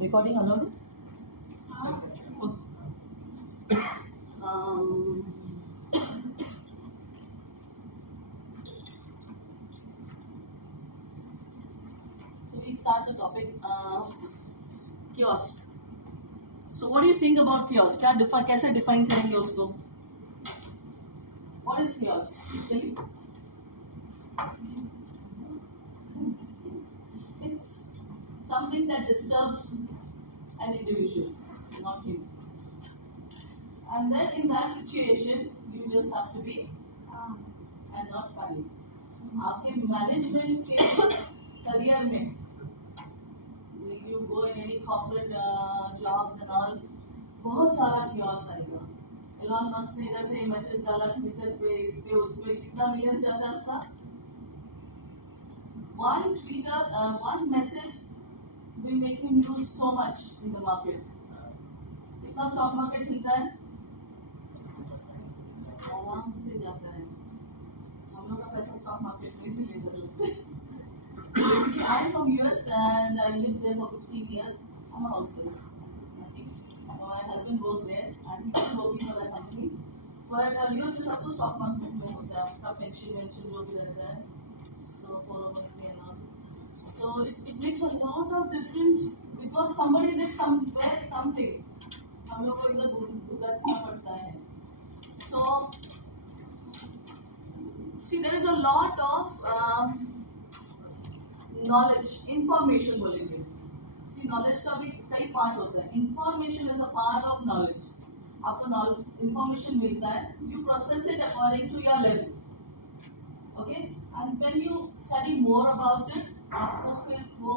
Recording allowed? So we start the topic chaos. So what do you think about chaos? कैसे define करेंगे उसको? What is chaos? Tell me. It's something that disturbs an individual, not him. And then in that situation, you just have to be calm and not panic. आपके management के career में you go in any corporate jobs and all, बहुत सारा chaos आएगा. Elon Musk ने इधर से message डाला ट्विटर पे, इस पे उस पे, कितना मिलियन जाता है उसका? One Twitter, one message will make him lose so much in the market. कितना स्टॉक मार्केट हिलता है? आराम से जाता है. हम लोग का पैसा स्टॉक मार्केट में से ले लेते हैं. Basically, I am from US and I lived there for 15 years. I'm a housewife. My husband worked there and he's still working for that company. But US में सब कुछ स्टॉक मार्केट में होता है. आपका पेंशन जो भी रहता है. So 401k and all. So it makes a lot of difference because somebody did something. हम लोग को इधर भुगतना पड़ता है. So see, there is a lot of knowledge, information बोलेंगे. See, knowledge का भी कई पार्ट होता है. Information is a part of knowledge. आपको information मिलता है. You process it according to your level. Okay? And when you study more about it, आपको फिर वो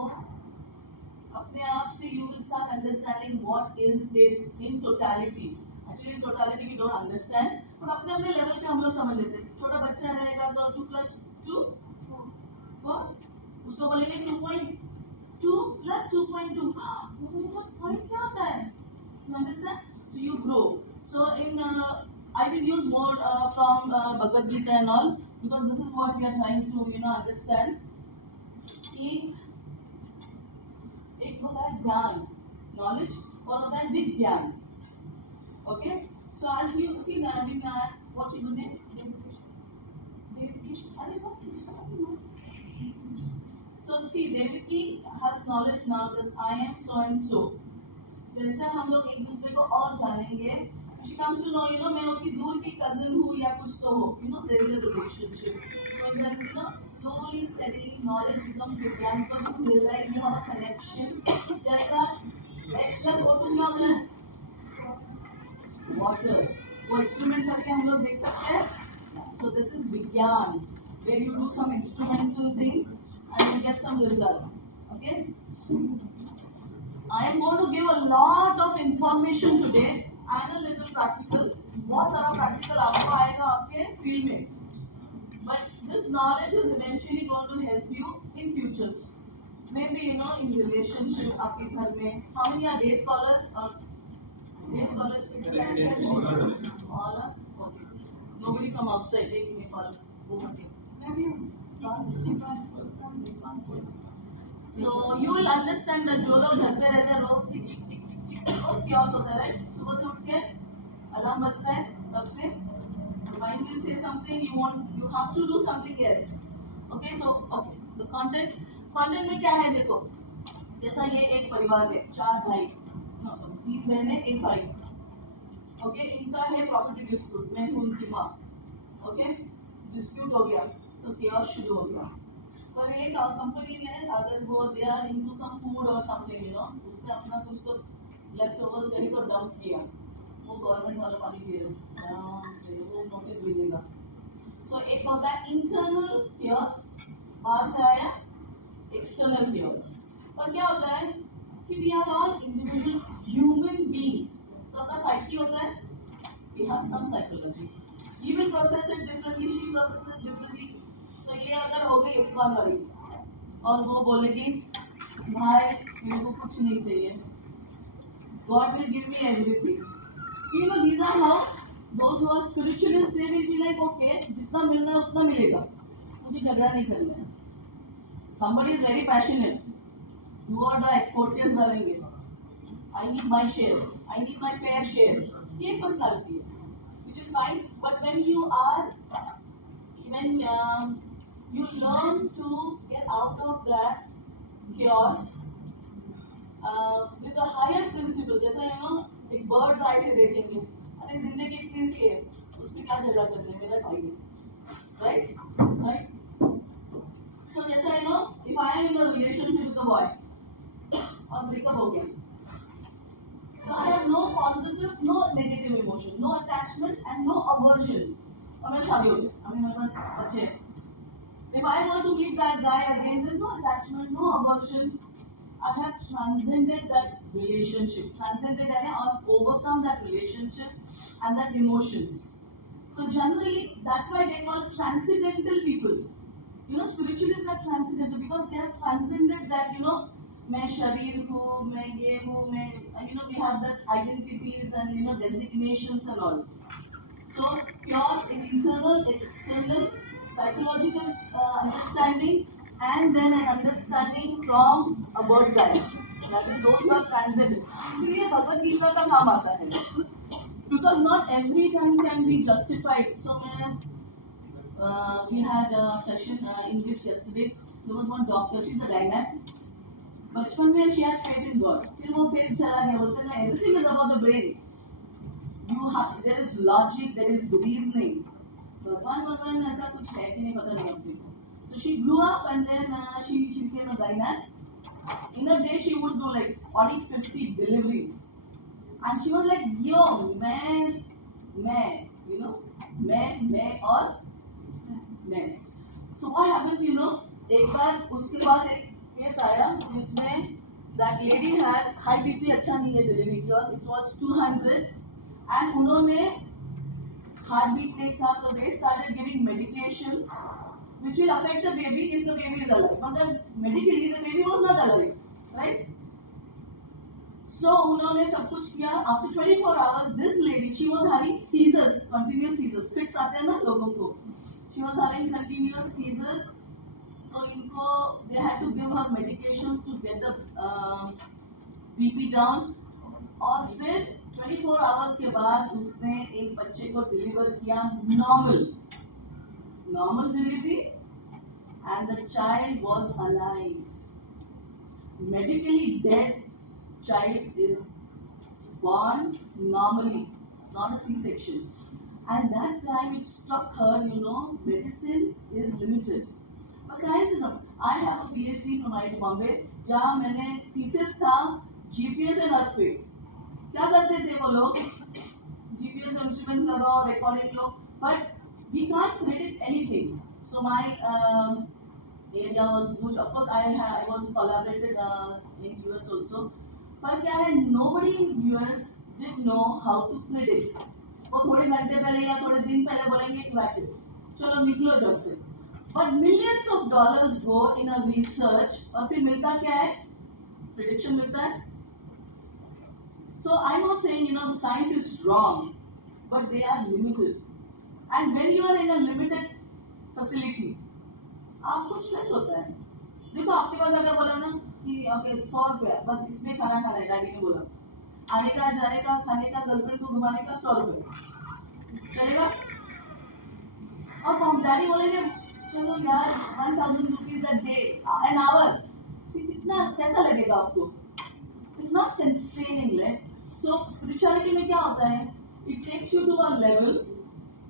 अपने आप से you will start understanding what is it in totality. Actually, in totality we don't understand. पर अपने अपने लेवल पे हम लोग समझ लेते हैं. छोटा बच्चा रहेगा तो 2 + 2 4. उसको बोलेंगे 2.2 + 2.2. वो बोलेगा पॉइंट क्या होता है? You understand? So you grow. So in I will use more from Bhagavad Gita and all because this is what we are trying to understand. एक होता है ज्ञान, knowledge, और होता है विज्ञान. Okay? So as you see now, what's your name? Devaki. अरे वाह, So see, Devaki has knowledge now that I am so and so. जैसे हम लोग एक दूसरे को और जानेंगे, she comes to know, मैं उसकी दूर की cousin हूँ या कुछ तो हो, there is a relationship. So then, slowly, steadily, knowledge becomes विज्ञान because you realize you have a connection. जैसा H + O2 क्या होता है? Water. वो experiment करके हम लोग देख सकते हैं. So this is विज्ञान, where you do some experimental thing and you get some result. Okay? I am going to give a lot of information today and a little practical. बहुत सारा practical आपको आएगा आपके field में. But this knowledge is eventually going to help you in future. Maybe in relationship आपके घर में. How many are day scholars or day scholars? All are. Nobody from outside taking Nepal. So you will understand that जो लोग घर पे रहते हैं रोज chaos होता है, right? सुबह से उठ के अलार्म बजता है, तब से mind will say something, you have to do something else. Okay, so okay, the content में क्या है देखो, जैसा ये एक परिवार है, 4 भाई, 3 बहनें, 1 भाई. Okay, इनका है प्रॉपर्टी डिस्प्यूट, मैं हूँ उनकी माँ. Okay, डिस्प्यूट हो गया तो chaos शुरू हो गया. पर एक कंपनी ने अगर वो they are into some food और समथिंग उसने अपना कुछ तो लेफ्ट ओवर्स कहीं तो डंप किया, वो गवर्नमेंट वाला पानी पी रहे आराम से, वो नोटिस भी देगा. सो एक होता है इंटरनल chaos, बाहर से आया एक्सटर्नल chaos. पर क्या होता है, see we are all individual human beings. तो आपका साइकी होता है, we have some psychology. He will process it differently, she process it differently. तो ये अगर हो गई इस्मान वाली और वो बोलेगी भाई मेरे को कुछ नहीं चाहिए, God will give me everything. So these are how those who are spiritualists, they will be like, okay, जितना मिलना है उतना मिलेगा, मुझे झगड़ा नहीं करना है. Somebody is very passionate, do or die, 4 years डालेंगे. I need my share, I need my fair share. ये एक personality है, which is fine. But when you you learn to get out of that chaos with a higher principle, जैसा एक bird's eye से देखेंगे, अरे जिंदगी इतनी सी है, उसमें क्या झगड़ा करना है, मेरा भाई है, right? So जैसा if I am in a relationship with a boy और breakup हो गया, so I have no positive, no negative emotion, no attachment and no aversion. और मेरी शादी हो गई, अभी मेरे पास बच्चे हैं. If I want to meet that guy again, there is no attachment, no aversion. I have transcended that relationship, or overcome that relationship and that emotions. So generally, that's why they call transcendental people. Spiritualists are transcendental because they have transcended that, मैं शरीर हूँ, मैं ये हूँ, मैं, we have this identities and designations and all. So chaos in internal, external, psychological understanding, and then an understanding from a bird's eye. That is those who are transcendent. इसलिए भगवद गीता का काम आता है. Because not every time can be justified. So we had a session English yesterday. There was one doctor. She's a gynec. बचपन में she had faith in God. फिर वो faith चला गया. बोलते हैं everything is about the brain. There is logic, there is reasoning. भगवान ऐसा कुछ है कि नहीं पता नहीं अपने को. So she grew up and then she became a gynec. In a day she would do like 40-50 deliveries. And she was like, yo, मैं और मैं. So what happens, एक बार उसके पास एक केस आया जिसमें that lady had high BP, अच्छा नहीं है delivery का, it was 200 and उन्होंने heart beat नहीं था, so they started giving medications which will affect the baby if the baby is alive. But medically the baby was not alive, right? So उन्होंने सब कुछ किया. After 24 hours, this lady, she was having seizures, continuous seizures. Fits आते हैं ना लोगों को. She was having continuous seizures. तो इनको they had to give her medications to get the BP down. और फिर 24 hours के बाद उसने एक बच्चे को डिलीवर किया normal delivery, and the child was alive. Medically dead child is born normally, not a C-section. And that time it struck her, medicine is limited. But science is not. I have a PhD from IIT Bombay, जहाँ मैंने thesis था GPS and earthquakes. क्या करते थे वो लोग? GPS instruments लगाओ, recording low, but we can't predict anything. So my area was good. Of course, I was collaborated in US also. पर क्या है? Nobody in US didn't know how to predict. वो थोड़े घंटे पहले या थोड़े दिन पहले बोलेंगे evacuate. चलो निकलो इधर से. But millions of dollars go in a research और फिर मिलता क्या है? Prediction मिलता है. So I'm not saying science is wrong, but they are limited. And when you are in a limited facility, आपको स्ट्रेस होता है. देखो आपके पास अगर बोला ना कि ओके 100 रुपया बस इसमें खाना खाना है, डैडी ने बोला आने का जाने का खाने का गर्लफ्रेंड को घुमाने का 100 रुपये चलेगा. और डैडी बोलेंगे चलो यार 1000 rupees a day an hour, फिर कितना कैसा लगेगा आपको? It's not constraining. So spirituality में क्या होता है? It takes you to a level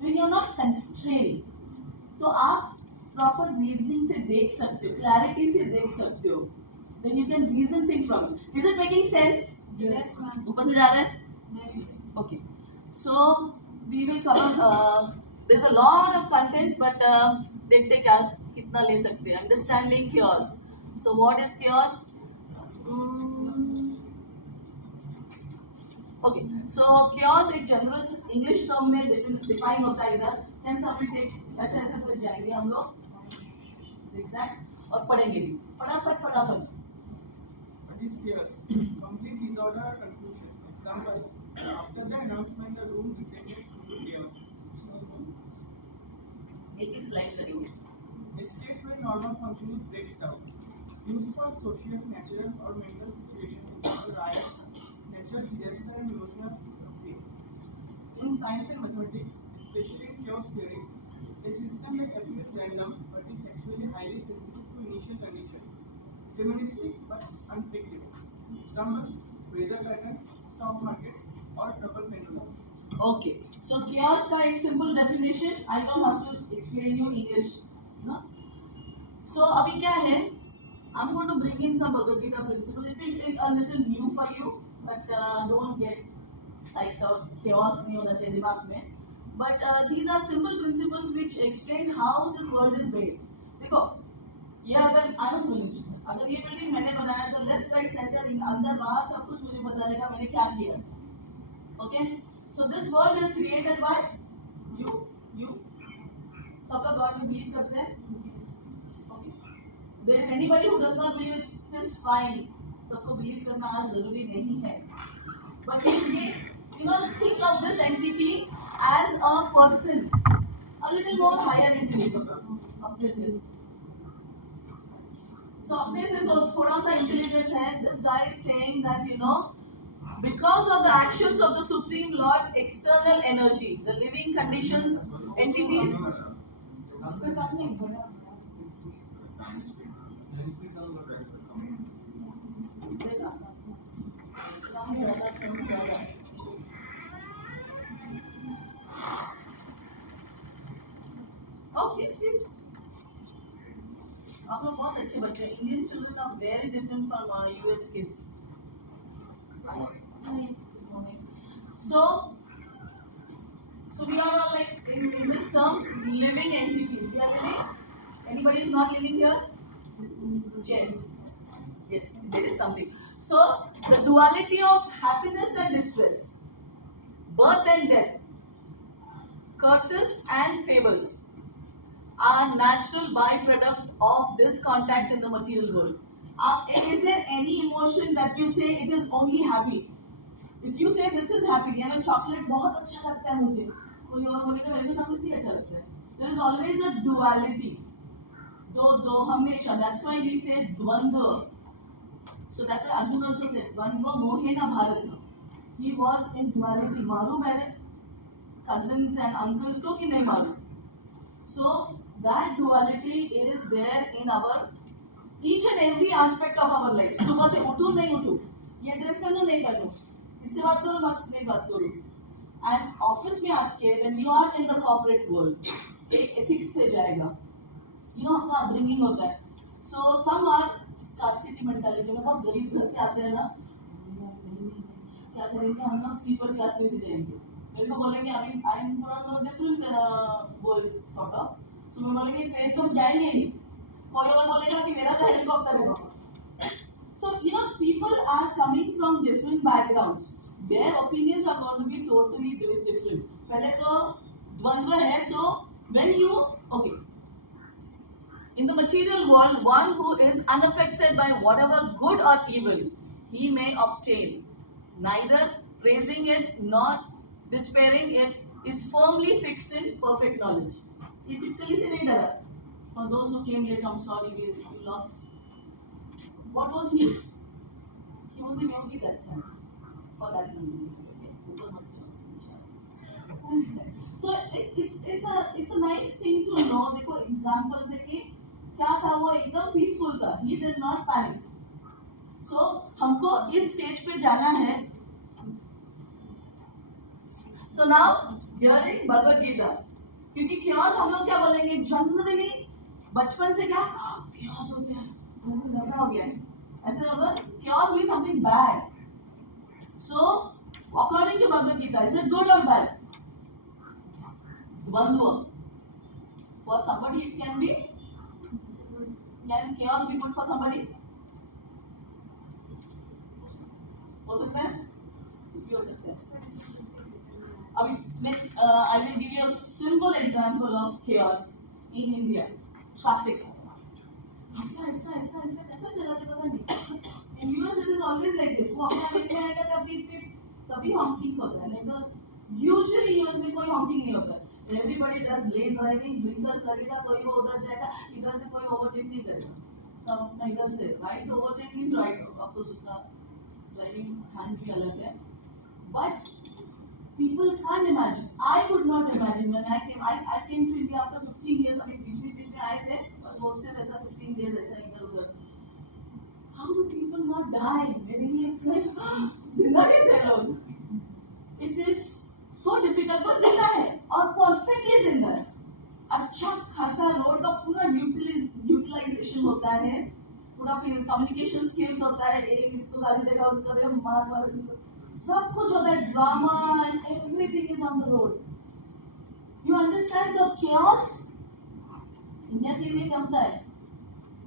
when you are not constrained. तो आप प्रॉपर रीजनिंग से देख सकते हो, क्लैरिटी से देख सकते हो. Then you can reason things from it. Is it making sense? Yes, ma'am. ऊपर से जा रहा है? Okay. So we will cover. There's a lot of content, but देखते क्या कितना ले सकते हैं. Understanding chaos. So what is chaos? Okay. So chaos एक general English term में define होता है इधर. Hence हम text ऐसे से जाएंगे हम लोग. Zigzag और पढ़ेंगे भी. फटाफट. What is chaos? Complete disorder or confusion. Example: after the announcement, the room descended into chaos. एक ही slide करेंगे. A state where normal functioning breaks down. Used for social, natural, or mental situations, example riots, visual, gesture, and emotional appeal. In science and mathematics, especially in chaos theory, a system that appears random but is actually highly sensitive to initial conditions, deterministic but unpredictable. Example: weather patterns, stock markets, or double pendulums. Okay. So chaos का एक simple definition. I don't have to explain you English. No? So अभी क्या है? I'm going to bring in some Bhagavad Gita principles. It will take a little new for you, but don't get psyched out. Chaos नहीं होना चाहिए दिमाग में. But these are simple principles which explain how this world is made. देखो, ये अगर I was willing, अगर ये बिल्डिंग मैंने बनाया तो लेफ्ट राइट सेंटर अंदर बाहर सब कुछ मुझे बता देगा मैंने क्या किया. Okay? So this world is created by you. सब लोग God में believe करते हैं. There is anybody who does not believe it is fine. सबको believe करना आज जरूरी नहीं है. But think of this entity as a person, a little more higher intelligence अपने से. So अपने से थोड़ा सा intelligent है. This guy is saying that because of the actions of the Supreme Lord's external energy, the living conditions, entities. Oh, please. आप लोग बहुत अच्छे बच्चे हैं. Indian children are very different from US kids. So we are all like in this terms living entities. We are living. Anybody is not living here? Jen. Yes, there is something. So the duality of happiness and distress, birth and death, curses and favors are natural byproduct of this contact in the material world. Is there any emotion that you say it is only happy? If you say this is happy, यानी chocolate बहुत अच्छा लगता है मुझे, कोई और बोलेगा मेरे को chocolate नहीं अच्छा लगता है. There is always a duality. दो हमेशा. That's why we say द्वंद्व. So that's why Arjun also said द्वंद्व मोहेन Bharat. He was in duality. मालूम है cousins and uncles को कि नहीं मालूम. So that duality is there in our each and every aspect of our life. सुबह से उठूं नहीं उठूं, ये ड्रेस पहनूं नहीं पहनूं, इससे बात करूं नहीं बात करूं. And ऑफिस में आके when you are in the corporate world, एक ethics से जाएगा. अपना upbringing होता है. So some are scarcity mentality में बहुत गरीब घर से आते हैं ना, क्या करेंगे हम लोग स्लीपर क्लास में से जाएंगे. मेरे को बोलेंगे अभी I am from a different world sort of. So मैं बोलेंगे ट्रेन तो जाएंगे ही. कोई और बोलेगा कि मेरा तो हेलीकॉप्टर है. So people are coming from different backgrounds. Their opinions are going to be totally different. पहले तो द्वंद्व है. So when you in the material world, one who is unaffected by whatever good or evil he may obtain, neither praising it nor despairing it, is firmly fixed in perfect knowledge. ये चिपकली से नहीं डरा. For those who came late, I'm sorry, we lost. What was he? He was a yogi that time. For that memory. So it's a nice thing to know. देखो examples है कि क्या था वो एकदम peaceful था. He did not panic. So हमको इस stage पे जाना है. So now hearing Bhagavad Gita. क्योंकि chaos हम लोग क्या बोलेंगे जनरली बचपन से क्या chaos हो गया है, हो गया है, ऐसे होगा. chaos means something bad. So according to Bhagavad Gita, is it good or bad? द्वंद्व. For somebody it can be. Can chaos be good for somebody? हो सकता है, भी हो सकता है. अभी I will give you a simple example of chaos in India. Traffic. ऐसा चलाते पता नहीं. In US it is always like this. वो अपना लेके आएगा तभी honking होता है. नहीं तो usually US में कोई honking नहीं होता. Everybody does lane driving. Blinkers लगेगा कोई वो उधर जाएगा. इधर से कोई overtake नहीं करेगा. सब अपना इधर से right overtake means right. of course उसका ड्राइविंग हैंड भी अलग है, but people can't imagine. I could not imagine when I came to India after 15 years. अभी बीच में आए थे और बहुत से ऐसा 15 days ऐसा इधर उधर. How do people not die? मेरे लिए it's like जिंदा कैसे हैं लोग? It is so difficult, but जिंदा है और perfectly जिंदा है. अच्छा खासा रोड का पूरा यूटिलाइजेशन होता है, पूरा कम्युनिकेशन स्किल्स होता है, एक इसको गाली देगा उसको देगा मार सब कुछ होता है, drama and everything is on the road. You understand the chaos? India के लिए जमता है.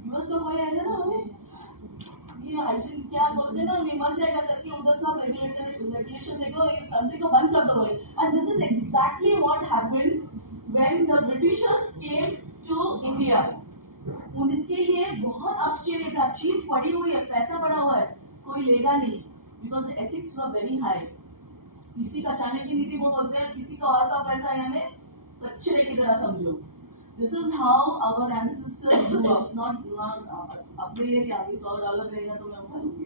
यूएस का कोई आएगा ना हमें ये हाइजीन क्या बोलते हैं ना, मैं मर जाएगा करके उधर सब रेगुलेशन देखो, ये कंट्री को बंद कर दो बोले. And this is exactly what happened when the britishers came to India. उनके लिए बहुत आश्चर्य था, चीज पड़ी हुई है, पैसा पड़ा हुआ है, कोई लेगा नहीं, because the ethics were very high. किसी का चाणक्य नीति वो बोलते हैं, किसी का और का पैसा यानी कचरे की तरह समझो. This is how our ancestors grew up, not अपने लिए क्या अभी $100 रहेगा तो मैं उठा लूंगी.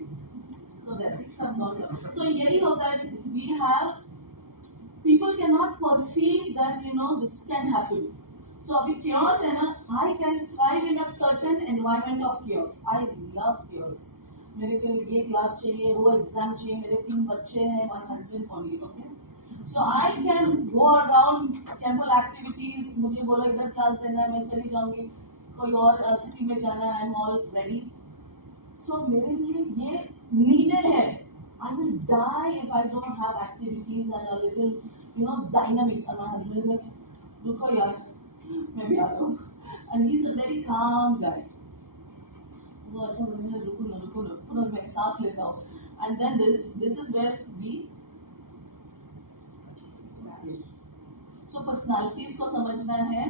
So the ethics are not. So यही होता है, we have people cannot perceive that this can happen. So अभी chaos है ना, I can thrive in a certain environment of chaos. I love chaos. मेरे को ये क्लास चाहिए, वो एग्जाम चाहिए, मेरे 3 बच्चे हैं, my husband only, okay? So I can go around temple activities. मुझे बोलो इधर क्लास देना है, मैं चली जाऊंगी, कोई और सिटी में जाना है, I am all ready. So मेरे लिए ये needed है. I will die if I don't have activities and a little dynamics. And my husband is like, रुको यार, मैं भी आ रहा हूँ. And he is a very calm guy. वो ऐसा बोलते हैं, रुको ना, थोड़ा मैं सांस लेता हूँ. And then this is where we practice. So personalities को समझना है,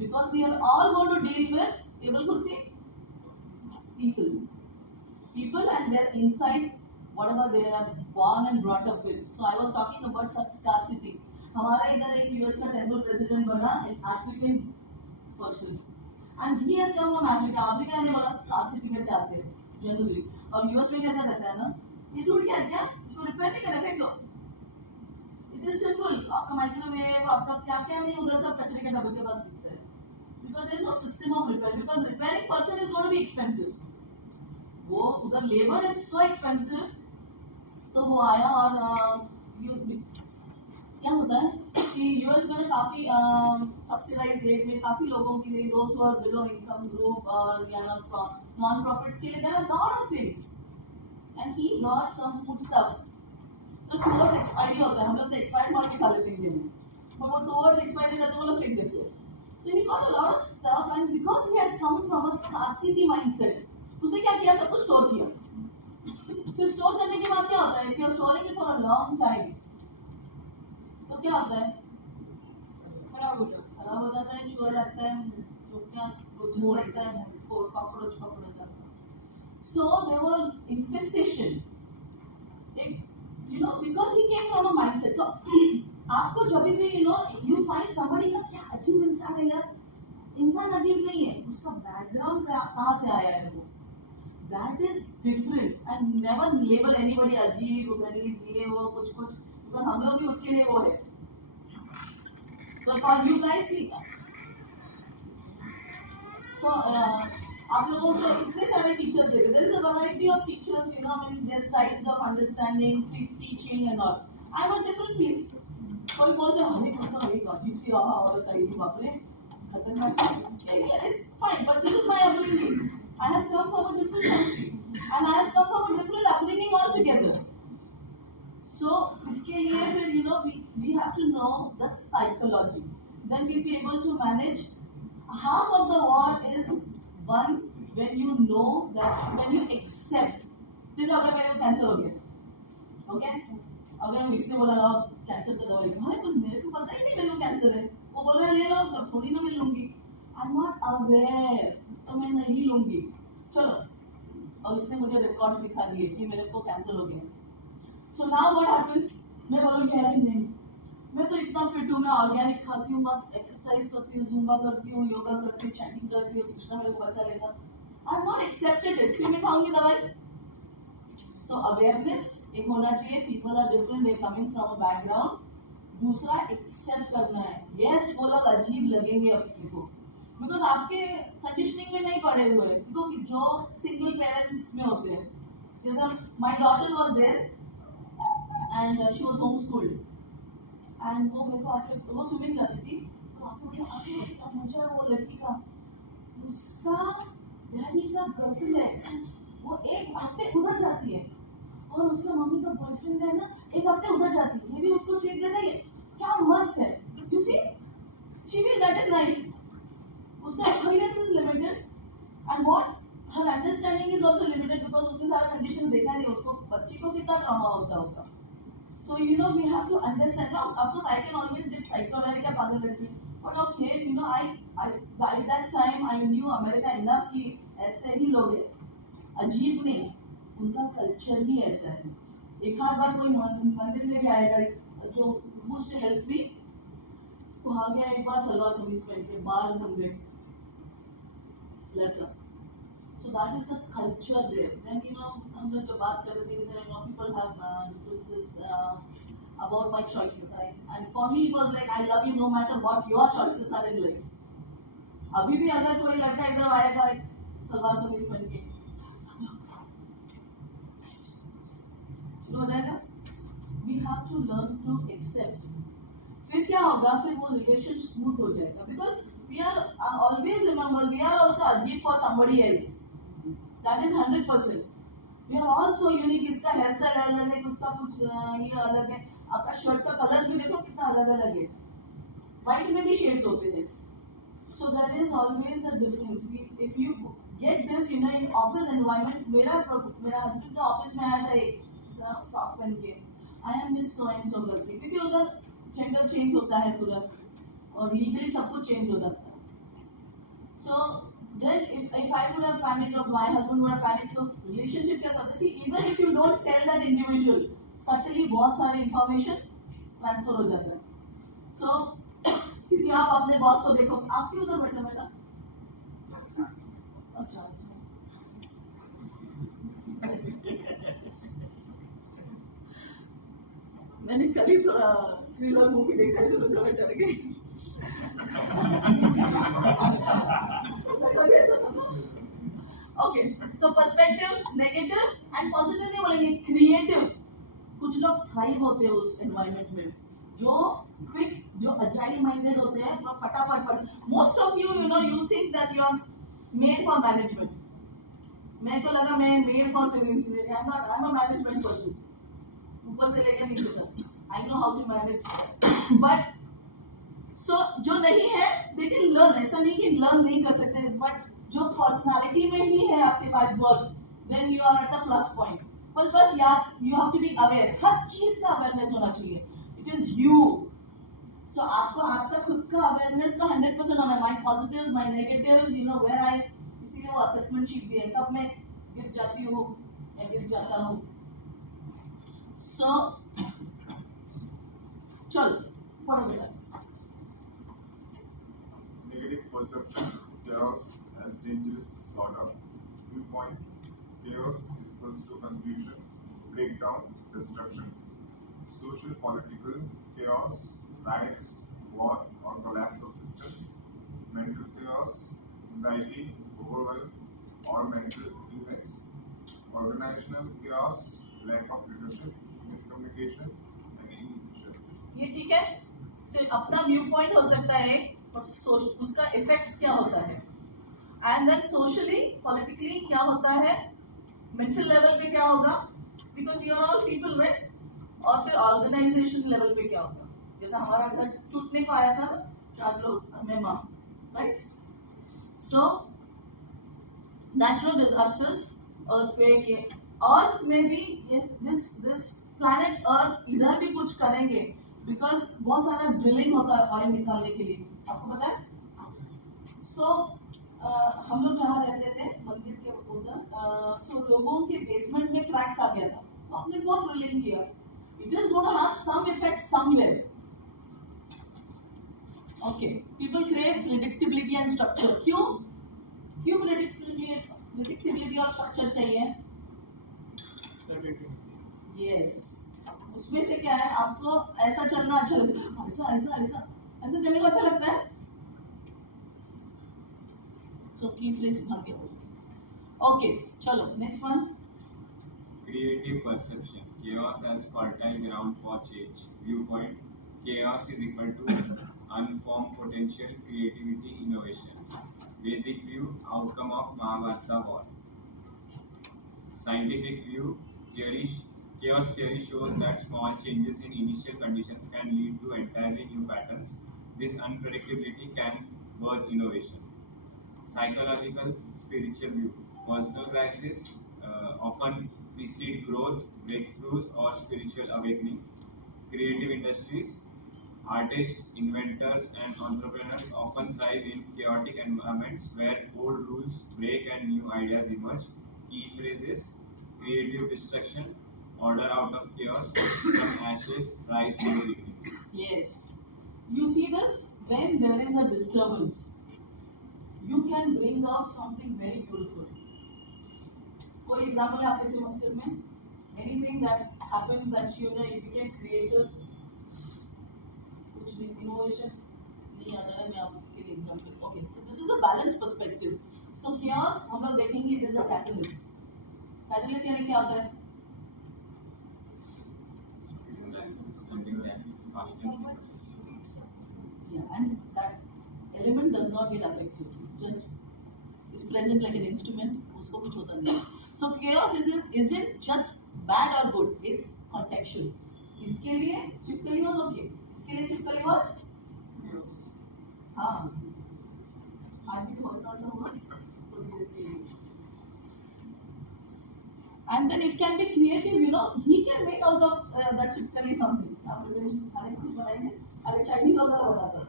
because we are all going to deal with able to see people and their inside whatever they are born and brought up with. So I was talking about scarcity. हमारा इधर एक US का 10th president बना, एक African person, and he has come from Africa. Africa ने बोला scarcity में से आते हैं जनरली, और यूएस में कैसा रहता है ना, ये टूट गया क्या, इसको रिपेयर नहीं करें, फेंक दो. It is simple. आपका माइक्रोवेव, आपका क्या क्या नहीं, उधर सब कचरे के डब्बे के पास दिखता है, because there is no system of repair, because repairing person is going to be expensive. वो उधर लेबर इज सो एक्सपेंसिव. तो वो आया और क्या होता है कि यूएस में काफ़ी सब्सिडाइज रेट में काफ़ी लोगों के लिए, दोस्त और बिलो इनकम ग्रुप और या नॉन प्रॉफिट्स के लिए there are lot of things, and he brought some food stuff. तो टुवर्ड्स एक्सपायरी होता है, हम लोग तो एक्सपायर्ड माल खा लेते हैं, but वो टुवर्ड्स एक्सपायरी रहता है वो लोग फेंक देते हैं. So he got a lot of stuff, and because he had come from a scarcity mindset, उसने क्या किया, सब कुछ स्टोर किया. फिर स्टोर करने के बाद क्या होता है, if you are storing it for a long time, तो क्या होता है, खराब हो जाता है, चूहा लगता है, जो क्या रोचेस लगता है, कॉकरोच आता है. So there was infestation. Because he came from a mindset. So आपको जब भी you find somebody ना, क्या अजीब इंसान है यार, इंसान अजीब नहीं है, उसका बैकग्राउंड कहाँ से आया है, वो that is different. And never label anybody अजीब गरीब ये वो कुछ because हम लोग भी उसके लिए वो है. So for you guys, so आप लोगों को इतने सारे टीचर्स देते, there is a variety of teachers, their styles of understanding, teaching and all. I am a different piece. कोई बोलते हैं हमें पता है एक अजीब सी औरत आई थी, बाप रे खतरनाक. It's fine, but this is my upbringing. I have come from a different country and I have come from a different upbringing altogether. So इसके लिए फिर we have to know the psychology. Then we'll be able to manage. Half of the war is one when you know that, when you accept. तो अगर मेरे को cancer हो गया, okay, अगर इसने बोला कैंसर का दवाई, भाई तो मेरे को पता ही नहीं मेरे को कैंसर है, वो बोल रहा है ले लो, तब थोड़ी ना मैं लूंगी. आई एम नॉट अवेयर, तो मैं नहीं लूंगी, चलो. और इसने मुझे रिकॉर्ड्स दिखा दिए कि मेरे को कैंसर हो गया. सो नाउ व्हाट हैपेंस, मैं बोलूँगी यार नहीं, मैं तो इतना फिट हूँ, मैं ऑर्गेनिक खाती हूँ, मस्त एक्सरसाइज करती हूँ, जुम्बा करती हूँ, योगा करती हूँ, चैटिंग करती हूँ, कृष्णा मेरे को बचा लेगा. I am not accepted it. फिर मैं खाऊंगी दवाई, सो अवेयरनेस एक होना चाहिए, people are different, they coming from a background. दूसरा एक्सेप्ट करना है, यस वो लोग अजीब लगेंगे अपने को, बिकॉज आपके कंडीशनिंग में नहीं पड़े हुए, क्योंकि जो सिंगल पेरेंट्स में होते हैं, जैसे my daughter was there and she was home schooled, and वो मेरे को आके, वो स्विमिंग करती थी, तो आपको बोला अरे अब मुझे वो लड़की का, उसका डैडी का गर्लफ्रेंड है, वो एक हफ्ते उधर जाती है, और उसका मम्मी का बॉयफ्रेंड है ना, एक हफ्ते उधर जाती है, ये भी उसको ट्रीट दे रही है, क्या मस्त है, you see, she feel that is nice, उसका experience is limited and what her understanding is also limited, because उसने सारा कंडीशन देखा नहीं, उसको बच्ची को कितना ट्रॉमा होता होगा। So you know we have to understand. Now, of course, I can always get psychoanalytic pagal ladki, but okay, you know, I by that time I knew America enough कि ऐसे ही लोग हैं, अजीब नहीं, उनका कल्चर ही ऐसा है। एक आध बार कोई मंदिर में भी आएगा जो who's to help me, वो आ गया एक बार सलवार कमीज पहन के, बाल लंबे, लड़का। So that is the culture there. Then you know, हम लोग जो बात कर रहे थे, you know, people have differences about my choices. And for me it was like I love you no matter what your choices are in life. अभी भी अगर कोई लड़का इधर आएगा सलवार कमीज पहन के, शुरू हो जाएगा। We have to learn to accept. फिर क्या होगा, फिर वो रिलेशन स्मूथ हो जाएगा, because we are always remember we are also अजीब for somebody else. That is 100%. We are also unique. इसका हेयर स्टाइल अलग है, उसका कुछ ये अलग है, आपका शर्ट का कलर्स भी देखो कितना अलग अलग है, व्हाइट में भी शेड्स होते हैं। So there is always a difference. If you get this, you know, in office environment, मेरा हस्बैंड का ऑफिस में आया था एक फ्रॉक पहन के, I am Miss so and so करके, क्योंकि उधर जेंडर चेंज होता है तुरंत, और लीगली सब कुछ चेंज हो जाता है। So then if I would have panicked or my husband would have panicked, तो relationship कैसा होता है? See, even if you don't tell that individual, subtly बहुत सारे information transfer हो जाता है। So क्योंकि आप अपने बॉस को देखो, आप क्यों उधर बैठे बेटा? अच्छा, मैंने कल ही थोड़ा थ्रिलर मूवी देखा, इसलिए थोड़ा डर गई। Okay, so perspectives, negative and positive नहीं बोलेंगे, creative. कुछ लोग thrive होते हैं उस environment में, जो quick, जो agile minded होते हैं, वो फटाफट। Most of you, you know, you think that you are made for management. मैं तो लगा मैं made for civil engineering. I'm a management person. ऊपर से लेकर नीचे तक, I know how to manage. But so जो नहीं है, they can learn. ऐसा नहीं कि learn नहीं कर सकते, but जो पर्सनालिटी में ही है आपके पास work, then you are at the plus point. पर बस यार you have to be aware, हर चीज का अवेयरनेस होना चाहिए, इट इज यू। सो आपको आपका खुद का अवेयरनेस तो 100% होना है, my positives my negatives, you know where I, इसीलिए वो असेसमेंट शीट भी है, कब मैं गिर जाती हूँ या गिर जाता हूँ। सो चल पढ़ो बेटा। Negative perception, chaos as dangerous disorder. Viewpoint, chaos is equals to confusion, breakdown, destruction. Social, political, chaos, riots, war or collapse of systems. Mental chaos, anxiety, overwhelm or mental illness. Organizational chaos, lack of leadership, miscommunication and inefficiency. ये ठीक है, सिर्फ अपना view point हो सकता है, और उसका इफेक्ट्स क्या होता है, एंड देन सोशली पॉलिटिकली क्या होता है, मेंटल लेवल पे क्या होगा, because you are all people right, और फिर ऑर्गेनाइजेशन लेवल पे क्या होगा, जैसे हमारा घर टूटने को आया था 4 लोग और मैं माँ, right. So natural disasters, earthquake, अर्थ में भी दिस प्लैनेट अर्थ इधर भी कुछ करेंगे, बिकॉज बहुत सारा ड्रिलिंग होता है ऑयल निकालने के लिए, आपको पता है। सो हम लोग जहाँ रहते थे मंदिर के उधर, सो लोगों के बेसमेंट में क्रैक्स आ गया था, तो हमने बहुत ड्रिलिंग किया, it is gonna have some effect somewhere. Okay, people crave predictability and structure. क्यों So यस, उसमें से क्या है, आपको ऐसा चलना अच्छा लगता है, ऐसा ऐसा ऐसा ऐसा चलने को अच्छा लगता है. सो की फ्रेज भाग्य. ओके, चलो next one. Creative perception. Chaos as fertile ground for change. Viewpoint. Chaos is equal to unformed potential, creativity, innovation. Vedic view. Outcome of Mahabharata war. Scientific view. Chaos theory shows that small changes in initial conditions can lead to entirely new patterns. This unpredictability can birth innovation. Psychological, spiritual view. Personal crisis often precede growth, breakthroughs, or spiritual awakening. Creative industries, artists, inventors, and entrepreneurs often thrive in chaotic environments where old rules break and new ideas emerge. Key phrases: creative destruction, order out of chaos, from ashes, rise new beginnings. Yes, you see this, when there is a disturbance you can bring out something very beautiful. कोई example है आपके सिर में? Anything that happened that you know you became creative? कुछ innovation नहीं आता है, मैं आपके लिए example. Okay, so this is a balanced perspective. So chaos हम लोग देखेंगे, it is a catalyst. Catalyst यानी क्या होता है? Something that fastens. Yeah, and that element does not get affected. Just is present like an instrument. उसको कुछ होता नहीं. So chaos isn't just bad or good. It's contextual. इसके लिए चिपकली was okay. इसके लिए चिपकली was हाँ आदमी को बहुत सा हुआ. And then it can be creative, you know. He can make out of that चिपकली something. आप खाने को कुछ बनाएंगे, अरे चाइनीज वगैरह बनाता.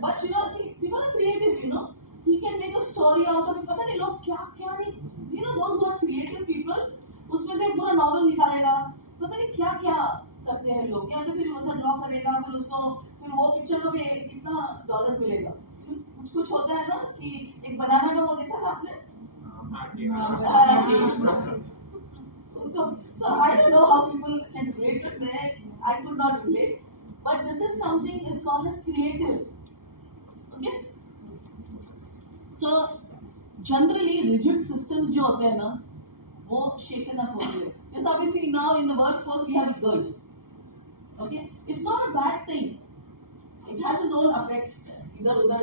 But you know, see, people are creative, you know. He can make a story out of, पता नहीं लोग क्या क्या नहीं, you know, those who are creative people, उसमें से पूरा नॉवल निकालेगा, पता नहीं क्या क्या करते हैं लोग, या तो फिर वैसा ड्रॉ करेगा, फिर उसको फिर वो पिक्चर को भी कितना डॉलर्स मिलेगा. कुछ होता है ना कि एक बनाना का वो देखा था आपने? उसको, so I don't know how people can relate it, I could not relate, but this is something is called as creative. Okay? तो जनरली रिजिड सिस्टम्स जो होते हैं ना वो शेकन अप होते हैं. जैसे obviously now in the workforce we have girls. Okay, it's not a bad thing. It has its own effects इधर उधर,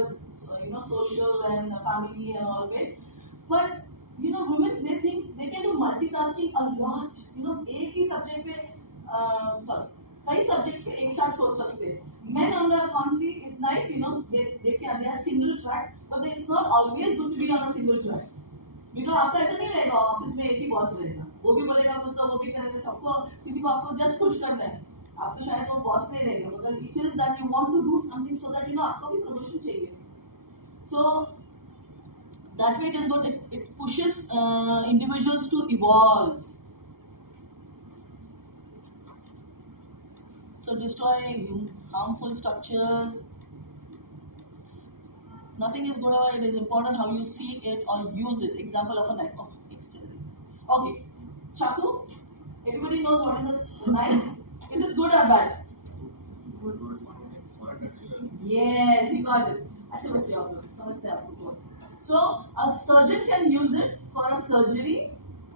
you know, social and family and all way. But you know women they think they can do multitasking a lot. You know, एक ही subject पे कई subjects पे एक साथ सोच सकते हैं. Men on the contrary, it's nice, you know, they are single track, but it's not always good to be on a single track. Because आपका ऐसा नहीं रहेगा ऑफिस में एक ही बॉस रहेगा, वो भी बोलेगा कुछ तो वो भी करेंगे, सबको किसी को आपको जस्ट खुश करना है. आपको शायद वो बॉस नहीं रहेगा, मगर it is that you want to do something so that you know आपको भी प्रमोशन चाहिए. So that way it is good. It pushes individuals to evolve. So destroying harmful structures. Nothing is good about it. It is important how you see it or use it. Example of a knife. Okay. Chaku. Everybody knows what is a knife. Is it good or bad? Yes, you got it. अच्छे बच्चे आप लोग समझते हैं आपको. So a surgeon can use it for a surgery.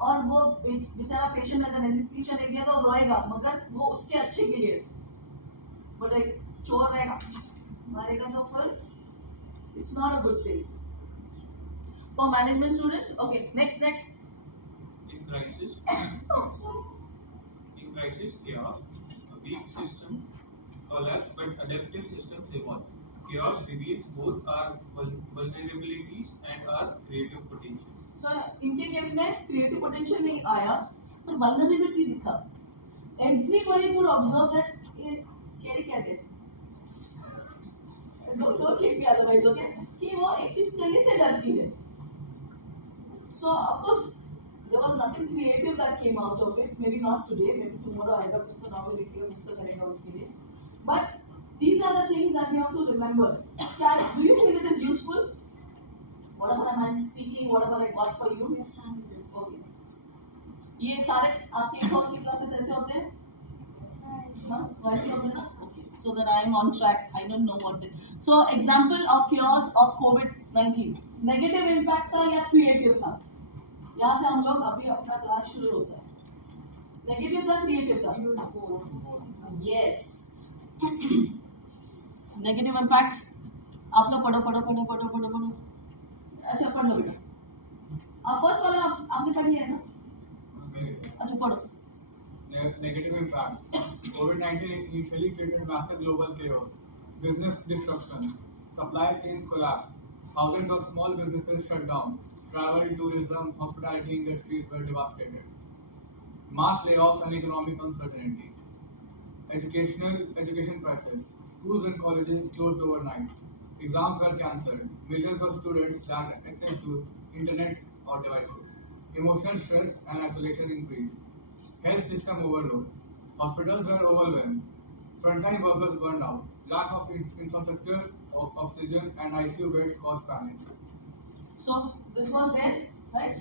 और वो बेचारा पेशेंट अगर एनेस्थीसिया दे दिया तो रोएगा, मगर वो उसके अच्छे के लिए. बट एक चोर रहेगा मारेगा तो फिर it's not a good thing for management students. Okay, next. In crisis, chaos, a weak system collapse, but adaptive systems evolve. Chaos reveals both our vulnerabilities and our creative potential. सो इनके case में creative potential नहीं आया, पर vulnerability दिखा. Everybody could observe that scary cat है. Don't take me otherwise, okay, कि वो एक चीज करने से डरती है. So of course there was nothing creative that came out of it. Maybe not today, maybe tomorrow आएगा, कुछ तो नॉवल लिखेगा, कुछ तो करेगा उसके लिए. But these are the things that you have to remember. Do you feel it is useful? Whatever I am speaking, whatever I got for you. Okay. ये सारे आपके कोर्स की क्लासेस ऐसे होते हैं? हाँ, वैसे होते हैं ना? So that I am on track. I don't know what it. So example of cures of COVID-19. Negative impact था या creative था? यहाँ से हम लोग अभी अपना क्लास शुरू होता है. Negative था, creative था? Yes. Negative impacts. आप लोग पढ़ो. अच्छा पढ़ लो बेटा. फर्स्ट वाला आपने पढ़ी है ना? अच्छा पढ़ो. Negative impact. COVID-19 initially created massive global chaos, business disruption, supply chains collapsed, thousands of small businesses shut down, travel, tourism, hospitality industries were devastated. Mass layoffs and economic uncertainty. Education crisis. Schools and colleges closed overnight. Exams were cancelled. Millions of students lacked access to internet or devices. Emotional stress and isolation increased. Health system overload. Hospitals were overwhelmed. Frontline workers burned out. Lack of infrastructure, of oxygen, and ICU beds caused panic. So this was there, right?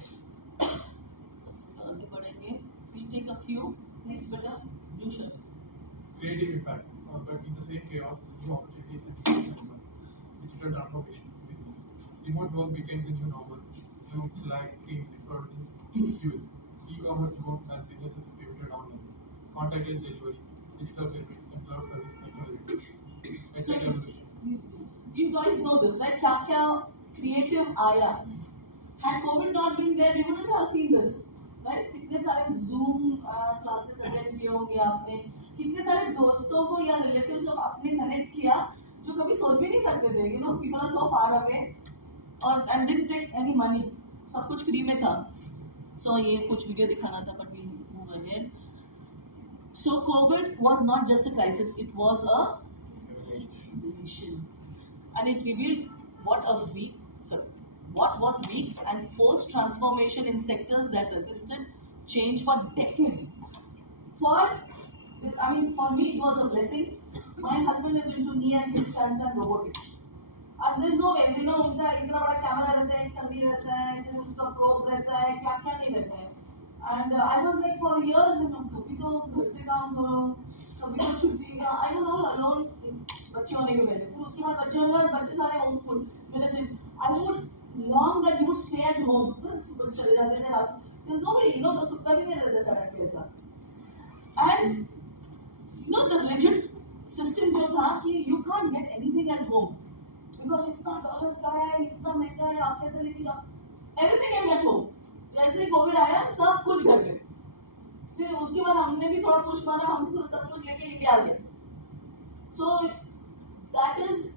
आगे बढ़ेंगे. We take a few. Next better. Dushan. Creative impact. But in the same chaos, new opportunities and solutions opened. Digital transformation. Remote work became the new normal. Zoom, Slack, Teams explored use. E-commerce growth as businesses pivoted online. Contactless delivery, digital payments, and cloud service accelerated. So Tech revolution. you guys know this, right? क्या creative आया. Had COVID not been there, you wouldn't have seen this, right? कितने सारे Zoom classes attend किए होंगे आपने, कितने सारे दोस्तों को या relatives को आपने connect किया जो कभी सोच भी नहीं सकते थे. You know, people are so far away और and didn't take any money. सब कुछ free में था. So ये कुछ वीडियो दिखाना था, but we move ahead. So COVID was not just a crisis; it was a revelation, and it revealed what was weak and forced transformation in sectors that resisted change for decades. For me, it was a blessing. My husband is into knee and hip transplant robotics. And there's no ways, उनका इतना बड़ा camera रहता है, कंडी रहता है, फिर उसका probe रहता है, क्या नहीं रहता है. And I was like for years, कभी तो घर से काम करो, कभी तो छुट्टी का. I was all alone. बच्चे होने के पहले, फिर उसके बाद बच्चे होने के बाद बच्चे सारे होम स्कूल. मैंने से I would long that you would stay at home. सुबह चले जाते थे रात. There's nobody, तो कुत्ता भी नहीं रहता सड़क पे ऐसा. And the rigid system जो था कि you can't get anything at home. Because इतना डॉलर्स का है, इतना महंगा है, आप कैसे लेके जाओ? Everything came at home. जैसे ही कोविड आया, सब कुछ घर में. फिर उसके बाद हमने भी थोड़ा पुश मारा, हम फिर सब कुछ लेके इंडिया आ गए. So that is,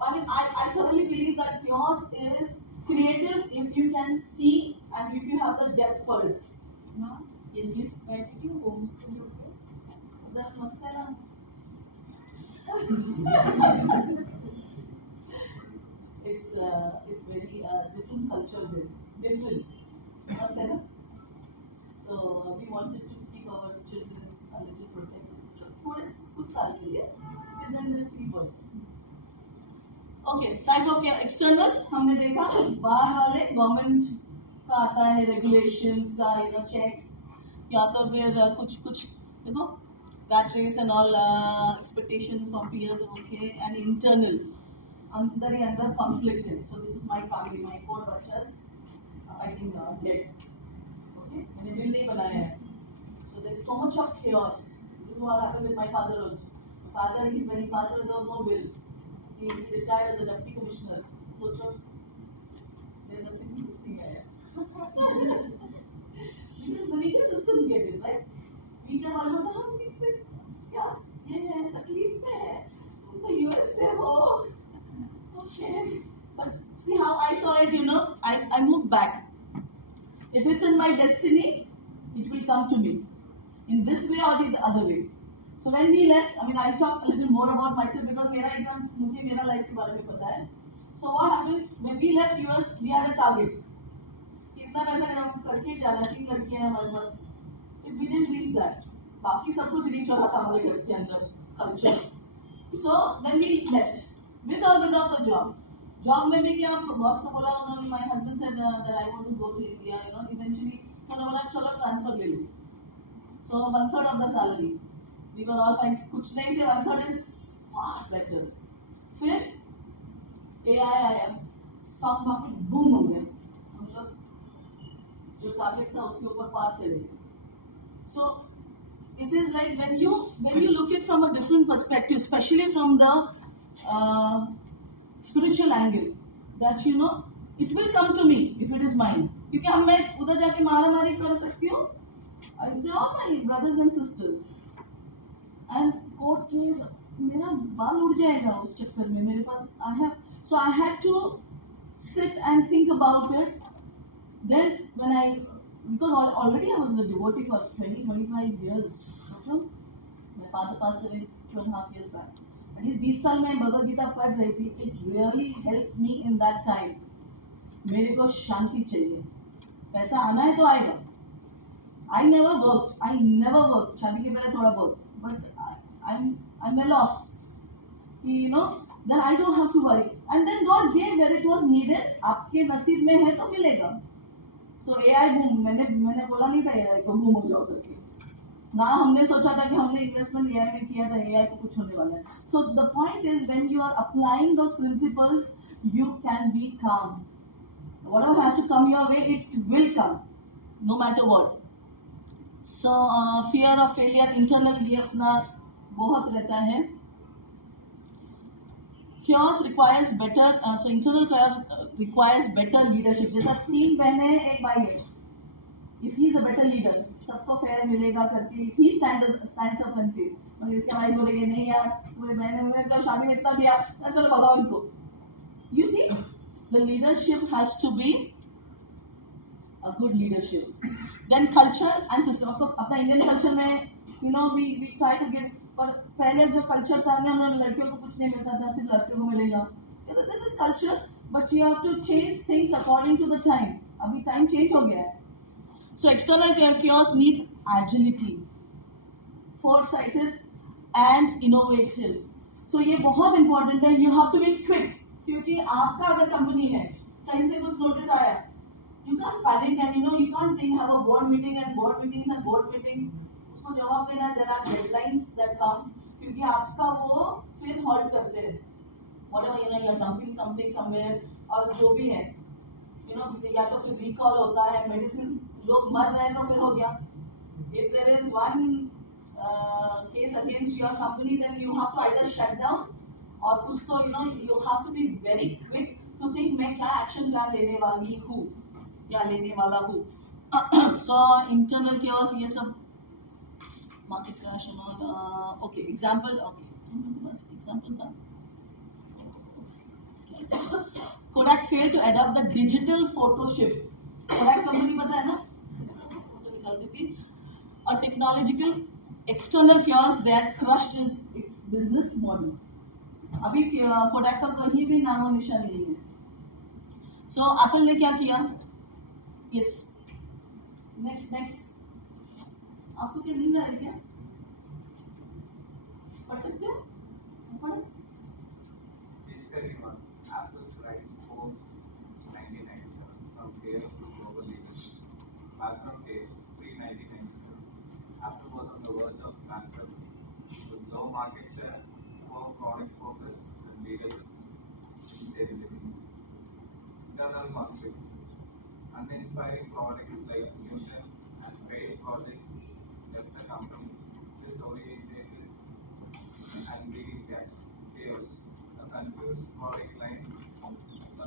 I thoroughly believe that chaos is creative if you can see and if you have the depth for it. Ma'am, Yes, please. why did you homeschool your kids? That must है ना. It's very different culture there. Different. मस्त है ना. So we wanted to keep our children a little protected. थोड़े कुछ साल के लिए. And then the free birds. Okay, type of care. External हमने देखा. बाहर वाले government का आता है regulations का checks या तो फिर कुछ देखो rat race and all expectation from peers okay and internal अंदर ही अंदर conflict है. So this is my family, my 4 बच्चas I think dead. Okay, मैंने bill नहीं बनाया है. So there is so much of chaos. This is what happened with my father also. Father, when he passed away, there was no will. He retired as a deputy commissioner. So there is nothing to see here. Because the weaker systems get it, right? Weaker वाले होते हैं हम कितने क्या ये है तकलीफ में है तुम तो यूएस से हो. Okay, but see how I saw it, I moved back. If it's in my destiny, it will come to me in this way or the other way. So when we left, I'll talk a little more about myself because मेरा exam मुझे मेरा life के बारे में पता है. So what happened when we left US? We had a target. कितना पैसा हम करके जाना 3 लड़कियां हैं हमारे पास. We didn't reach that. बाकी सब कुछ reach हो रहा था हमारे घर के अंदर culture. So then we left with or without the job. Job में भी क्या boss को बोला उन्होंने my husband said that I want to go to India. Eventually for उन्होंने बोला चलो ट्रांसफर ले लो. So 1/3 of the salary. We were all fine. कुछ नहीं से 1/3 is far better. फिर AI आया, स्टॉक मार्केट बूम हो गया, हम लोग जो टारगेट था उसके ऊपर पार चले गए. So it is like when you look it from a different perspective, especially from the spiritual angle, that you know it will come to me if it is mine. क्योंकि हम मैं उधर जाके मारामारी कर सकती हूँ. They are my brothers and sisters. And court case, मेरा बाल उड़ जाएगा उस चक्कर में. मेरे पास I had to sit and think about it. Then when because already I was a devotee for 20-25 years. My father passed away 2.5 years back. At least 20 साल में भगवद गीता पढ़ रही थी. It really helped me in that time. मेरे को शांति चाहिए. पैसा आना है तो आएगा. I never worked. शादी के पहले थोड़ा बहुत. But I'm well off. You know, then I don't have to worry. And then God gave where it was needed. आपके नसीब में है तो मिलेगा. So AI boom. मैंने बोला नहीं था AI को boom हो जाओ करके. ना हमने सोचा था कि हमने इन्वेस्टमेंट AI में किया था AI को कुछ होने वाला है. So the point is when you are applying those principles, you can be calm. Whatever has to come your way, it will come, no matter what. So fear of failure internal ये अपना बहुत रहता है. Chaos requires better, so internal chaos requires better leadership. जैसा 3 बहनें एक भाई है. If he is a better leader, सबको फेयर मिलेगा करके. If he stands up and says, मतलब इसके भाई बोलेंगे नहीं यार पूरे बहने हुए चल शादी में इतना दिया चलो भगाओ इनको. You see, the leadership has to be a good leadership. Then culture and system. Of course, अपना इंडियन कल्चर में you know we try to give. पर पहले जो कल्चर था ना उन्होंने लड़कियों को कुछ नहीं मिलता था, सिर्फ लड़कियों को मिलेगा. This is culture, but you have to change things according to the time. अभी time change हो गया है. So external chaos needs agility, foresighted and innovation. So ये बहुत important है. You have to be quick. क्योंकि आपका अगर कंपनी है कहीं से कुछ नोटिस आया, you can't panic and you can't think have a board meeting and board meetings उसको जवाब देना है. There are deadlines that come क्योंकि आपका वो फिर halt करते हैं. Whatever you are dumping something somewhere और जो भी है या तो फिर recall होता है, medicines लोग मर रहे हैं तो फिर हो गया. If there is one case against your company, then you have to either shut down और कुछ तो you have to be very quick to think मैं क्या action plan लेने वाली हूँ या लेने वाला हूँ. So internal chaos ये सब market crash and all. Okay, example. Okay, बस example था. Kodak failed to adopt the digital photo shift. Kodak company पता है ना? A technological external chaos that crushed its business model. अभी कोडैक का कहीं भी नामो निशान नहीं है. So एप्पल ने क्या किया? Yes. Next. आपको क्या नींद आ रही क्या? पढ़ सकते हो? पढ़ो. History 1. Apple's rise post 1997 from chaos to global leadership. Background case pre-1997. Apple was on the verge of bankruptcy with low market share, poor product focus, and leadership instability. Internal conflicts. Uninspiring products like Fusion and failed projects left the company disoriented and bleeding cash. Chaos. A confused product line,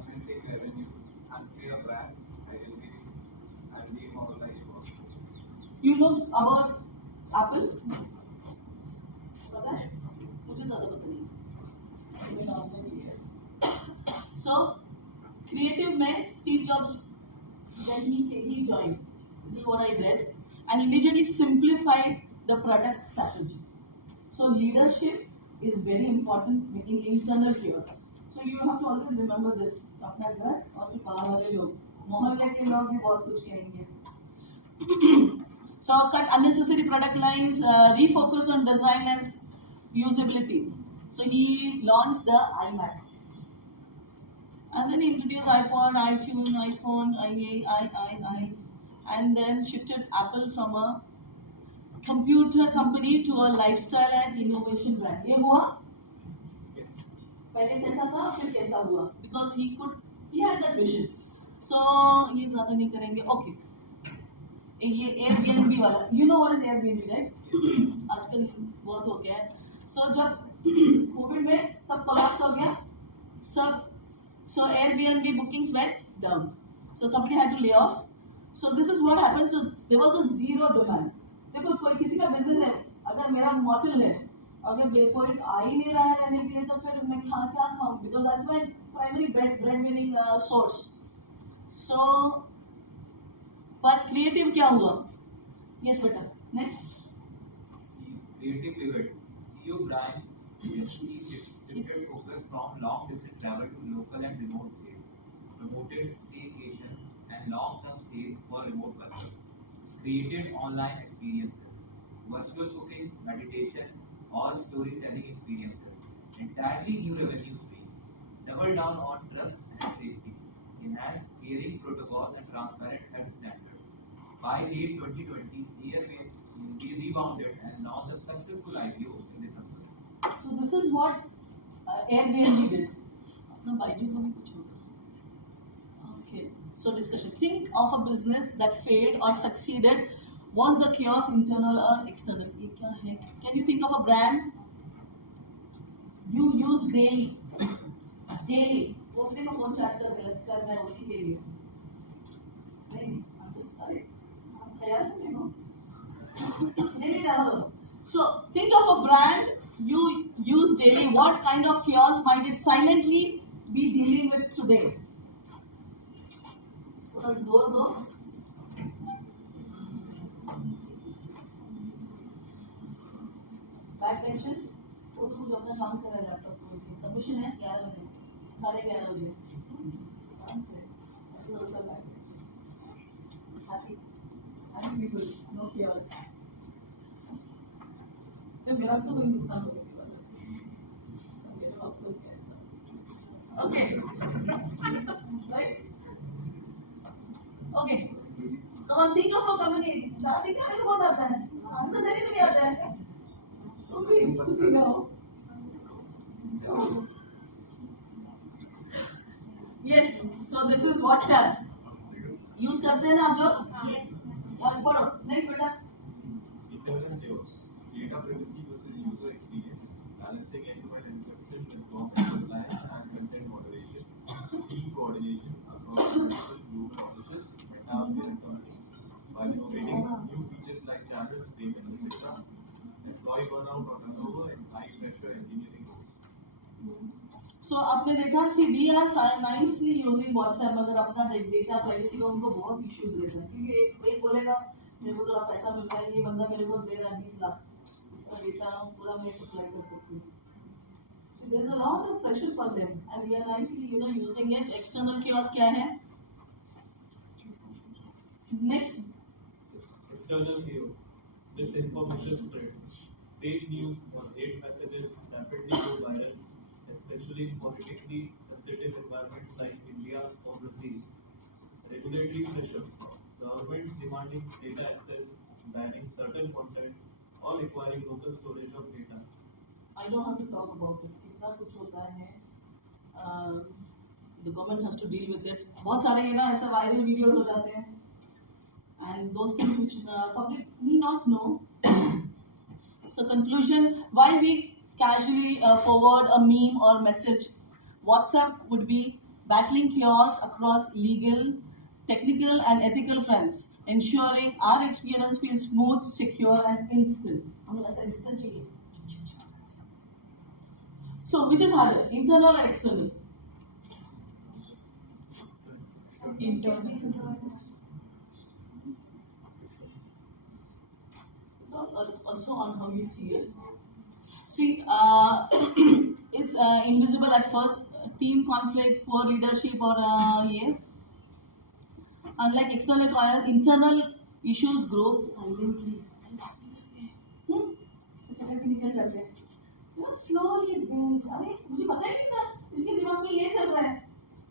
limiting revenue, unclear brand identity, and demoralized workforce. You know about Apple? पता है? मुझे ज़्यादा पता नहीं. मेरा आपने भी है. So creative में Steve Jobs when he joined, this is what I read, and immediately simplified the product strategy. So leadership is very important making internal chaos. So you have to always remember this. अपना घर और फिर बाहर वाले लोग, मोहल्ले के लोग भी बहुत कुछ कहेंगे. So cut unnecessary product lines, refocus on design and usability. So he launched the iMac. And then he introduced iPod, iTunes, iPhone, and then shifted Apple from a computer company to a lifestyle and innovation brand. ये हुआ? पहले कैसा था फिर कैसा हुआ? Because he had that vision. So ये ज़्यादा नहीं करेंगे. Okay. ये Airbnb वाला, you know what is Airbnb, right? आजकल बहुत हो गया है. So जब कोविड में सब कोलैप्स हो गया, so Airbnb bookings went down. So company had to lay off. So this is what happened. So there was a zero demand. देखो कोई किसी का बिजनेस है, अगर मेरा मोटेल है, अगर कोई आ ही नहीं रहा है रहने के लिए, तो फिर मैं क्या खाऊं? Because that's my primary bread-winning source. So पर क्रिएटिव क्या हुआ? Yes बेटा. Next. Creative pivot. CEO Brian shifted focus from long distance travel to local and remote stays, promoted staycations and long-term stays for remote workers, created online experiences, virtual cooking, meditation, or storytelling experiences, entirely new revenue stream, doubled down on trust and safety, enhanced caring protocols and transparent health standards. By late 2020, Airbnb rebounded and launched a successful IPO in December. So this is what Airbnb did. अपना बाइजू को भी कुछ होगा. Okay. So discussion. Think of a business that failed or succeeded. Was the chaos internal or external? ये क्या है? Can you think of a brand you use daily? Daily. वो अपने को फोन चार्ज कर रहा है उसी के लिए. नहीं, I'm just sorry. I'm तैयार नहीं हो. Daily डालो. So think of a brand you use daily. What kind of chaos might it silently be dealing with today? थोड़ा जोर दो. Backbenchers, वो तो कुछ अपना काम कर रहे हैं लैपटॉप को. सबमिशन है 11 बजे, 11:30 बजे. आराम से. ऐसे होता backbench. Happy people, no chaos. तो मेरा तो कोई नुकसान होने वाला है. मेरे आपको कैसा? Okay. Right? Okay. Come on, think of a company. दादी क्या को बहुत आता है. आंसर देने को नहीं आता है. तो भी खुशी ना हो. Yes. So this is WhatsApp. Use करते हैं ना आप लोग? और पढ़ो. Next बेटा. Internal chaos. Data privacy versus user experience. Balancing end-to-end encryption with government compliance and content moderation. Team coordination across multiple global offices and our parent company. While innovating new features like channels, payments, etc. Employee burnout or turnover and high-pressure engineering roles. So आपने देखा see we are nicely using WhatsApp. अगर अपना data privacy का उनको बहुत issues रहते हैं, क्योंकि एक बोलेगा मेरे को थोड़ा पैसा मिल रहा है, ये बंदा मेरे को दे रहा है 20 लाख, इसका डेटा पूरा मैं सप्लाई कर सकती हूँ. So there is a lot of pressure for them and we are nicely using it. External chaos क्या है? Next. External chaos. Disinformation spread. Fake news or hate messages rapidly go viral, especially in politically sensitive environments like India or Brazil. Regulatory pressure. Governments demanding data access, banning certain content, or requiring local storage of data. I don't have to talk about it. कितना कुछ होता है. The government has to deal with it. बहुत सारे ये ना ऐसे viral videos हो जाते हैं. And those things which public need not know. So conclusion, why we casually forward a meme or message? WhatsApp would be battling chaos across legal, technical and ethical fronts, ensuring our experience feels smooth, secure and instant. हमें ऐसा instant चाहिए. So which is harder, internal or external? Internal. So also on how you see it. See, it's invisible at first. Team conflict, poor leadership, or yeah. Unlike external chaos, internal issues grow silently. ऐसा करके निकल जाते हैं. Slowly it builds. अरे मुझे पता ही नहीं था इसके दिमाग में ये चल रहा है.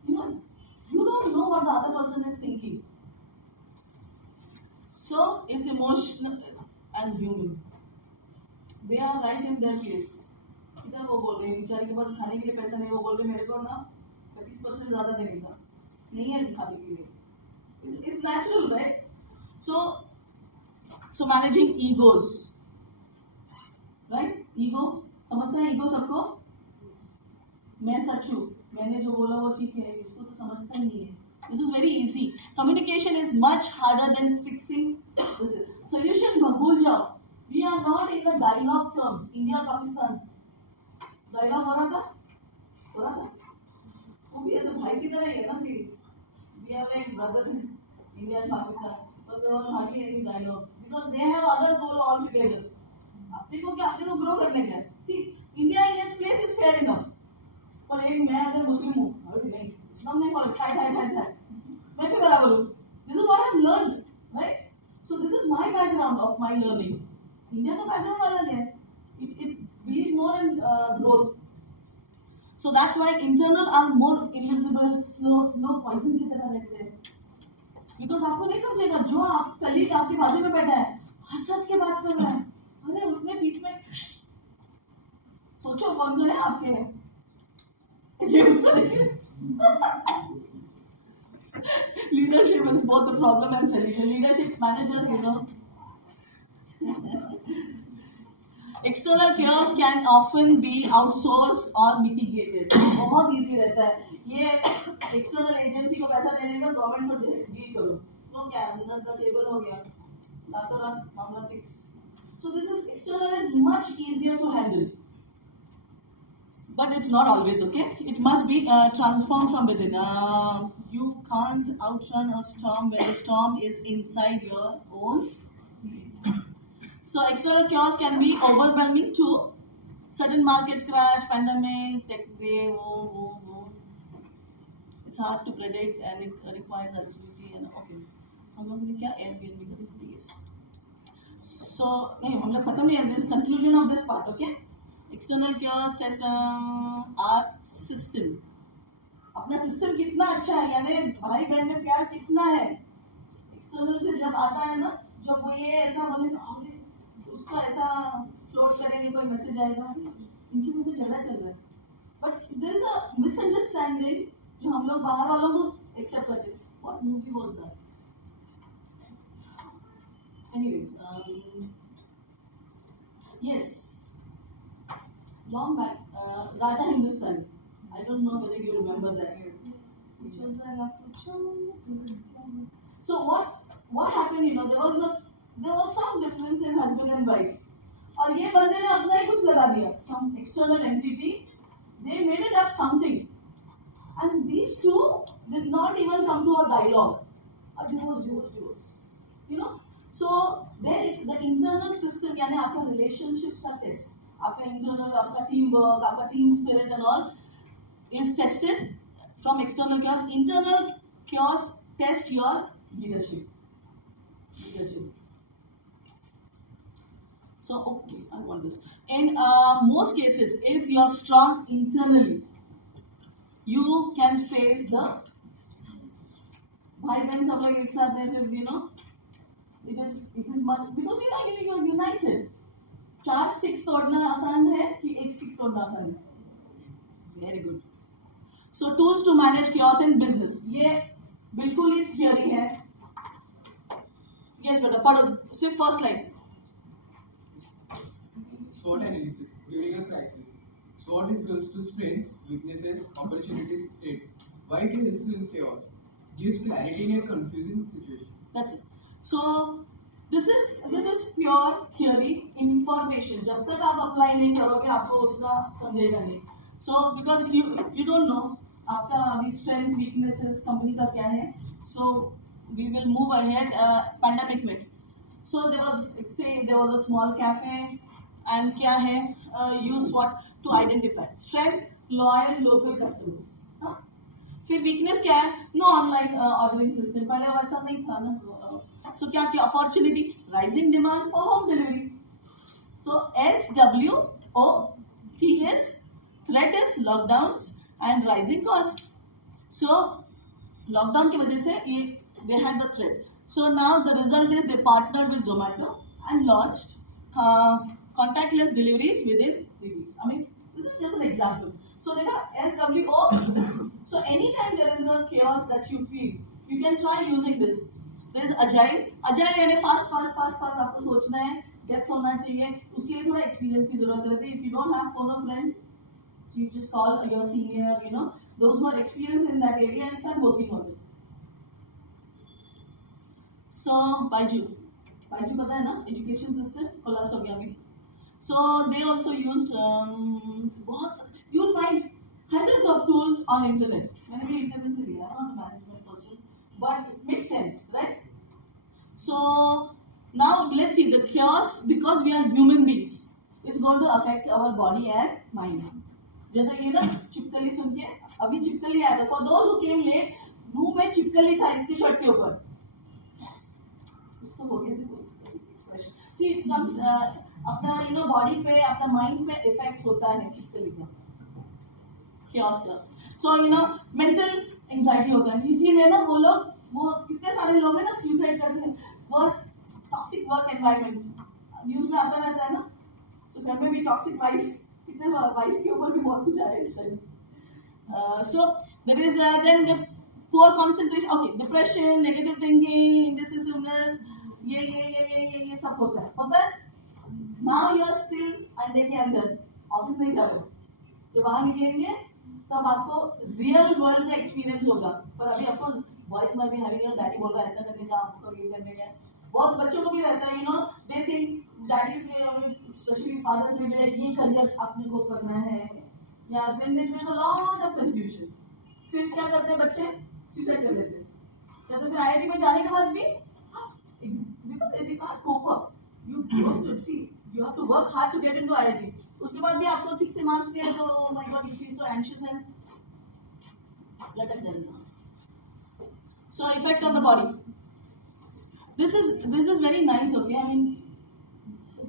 You don't know what the other person is thinking. So it's emotional and human. They are right in their place. इधर वो बोल रहे हैं बेचारे के पास खाने के लिए पैसा नहीं, वो बोल रहे मेरे को ना 25% ज़्यादा देने का नहीं है खाने के लिए. It's natural, right? So managing egos, right? Ego, समझते हैं ego सबको? मैं सच हूँ, मैंने जो बोला वो ठीक है, इसको तो समझता ही नहीं है. This is very easy. Communication is much harder than fixing this. Solution भूल जाओ. We are not in the dialogue terms. India Pakistan. Dialogue हो रहा था? हो रहा था? वो भी ऐसे भाई की तरह ही है ना series. We are like brothers. India and Pakistan. But there was hardly any dialogue because they have other goal altogether. अपने को grow करने का है. See, India in its place is fair enough. पर एक मैं अगर मुस्लिम हूँ, अरे नहीं, इस्लाम नहीं बोल, ठाई. मैं भी बराबर हूँ. This is what I have learned, right? So this is my background of my learning. India का background अलग है. It be more in growth. So that's why internal are more invisible, slow poison की तरह रहते हैं. Because आपको नहीं समझेगा जो आप कलीग आपके बाजू में बैठा है, हंस के बात कर रहा है. अरे उसने पीठ में सोचो कौन है आपके ये उसका देखिए. Leadership is both the problem and solution. Leadership managers, external chaos can often be outsourced or mitigated. बहुत easy रहता है. ये external agency को पैसा देने का गवर्नमेंट को डील करो. तो क्या है? अंदर का टेबल हो गया. रातों रात मामला fix. So this is external is much easier to handle. But it's not always, okay? It must be transformed from within. You can't outrun a storm when the storm is inside your own. So external chaos can be overwhelming too. Sudden market crash, pandemic, tech day, it's hard to predict and it requires agility and okay. हम लोग ने क्या Airbnb करेंगे? Yes. So नहीं हम लोग खत्म नहीं है. This conclusion of this part, okay? External chaos test our system. अपना सिस्टम कितना अच्छा है, यानी भाई बहन में प्यार कितना है. एक्सटर्नल से जब आता है ना, जब वो ये ऐसा बोले उसका ऐसा फ्लोट करेंगे, कोई मैसेज आएगा इनकी मुझे झगड़ा चल रहा है. But there is a misunderstanding जो हम लोग बाहर वालों को एक्सेप्ट करते हैं. What movie was that? Anyways, yes, long back, Raja Hindustani. I don't know whether you remember that. Which was that? So what happened? There was some difference in husband and wife. और ये बंदे ने अपना ही कुछ लगा दिया. Some external entity, they made it up something, and these two did not even come to a dialogue. A divorce. So then the internal system, यानी आपका relationships are test. आपका internal, आपका teamwork, आपका team spirit and all is tested from external chaos. Internal chaos test your leadership. So okay, I want this. In most cases, if you are strong internally, you can face the भाई बहन सब लोग एक साथ हैं, फिर it is much because you are united. 4 sticks तोड़ना आसान है कि 1 stick तोड़ना आसान है? Very good. So tools to manage chaos in business. ये बिल्कुल ही थियरी है. Yes बेटा पढ़ो, सिर्फ first line. SWOT analysis during a crisis. SWOT is equals to strengths, weaknesses, opportunities, threats. Why it helps in chaos? Gives clarity in a confusing situation. That's it. So this is pure theory information. जब तक आप apply नहीं करोगे आपको उसका समझेगा नहीं. So because you don't know आपका अभी strength weaknesses कंपनी का क्या है. So we will move ahead. Pandemic में. So there was a small cafe and क्या है use what to identify strength, loyal local customers. हाँ? फिर weakness क्या है? No online ordering system. पहले वैसा नहीं था ना. So क्या opportunity? Rising demand for home delivery. So SWOT is threat is lockdowns and rising cost. So lockdown की वजह से ये they had the threat. So now the result is they partnered with Zomato and launched contactless deliveries within 3 weeks. I mean, this is just an example. So देखा SWO. So anytime there is a chaos that you feel, you can try using this. There is agile. Agile यानी fast आपको सोचना है, depth होना चाहिए. उसके लिए थोड़ा experience की जरूरत रहती है. If you don't have phone a friend, so you just call your senior, you know, those who are experienced in that area and start working on it. So Baiju पता है ना, education system collapse हो गया अभी. So they also used you will find hundreds of tools on internet. मैंने भी internet से लिया, I'm not a management person, but it makes sense, right? So now let's see the chaos, because we are human beings. It's going to affect our body and mind. जैसे ये ना चिपकली सुन के अभी चिपकली आया था. For those who came late, room में चिपकली था इसकी शर्ट के ऊपर. तो हो गया देखो एक्सप्रेशन. See it comes अपना बॉडी पे अपना माइंड पे इफेक्ट होता है चिपकली का, chaos का. So mental anxiety होता है. इसीलिए ना वो कितने सारे लोग हैं ना सुसाइड करते हैं. Work toxic work environment news में आता रहता है ना. तो घर में भी टॉक्सिक वाइफ, कितने वाइफ के ऊपर भी बहुत कुछ आ रहा है इस time. So there is then the poor concentration, okay, depression, negative thinking, indecisiveness, ये सब होता है. Now you are still अंडे के अंदर, ऑफिस नहीं जा रहे. जब बाहर निकलेंगे तब आपको रियल वर्ल्ड का एक्सपीरियंस होगा. पर अभी ऑफकोर्स बॉयज में भी हैविंग डैडी बोल रहा है ऐसा करने का, आपको ये करने का. बहुत बच्चों को भी रहता है they think daddies specially fathers में ये करियर आपने को करना है, या then there is a lot of confusion. फिर क्या करते हैं बच्चे, सुसाइड कर लेते हैं. या तो फिर आईआईटी में जाने के बाद भी because they can't cope up. You have to see, you have to work hard to get into IIT. उसके बाद भी आपको ठीक से मार्क्स दिए तो oh my god you feel so anxious and लटक जाएगा. So effect on the body. This is very nice, okay? I mean,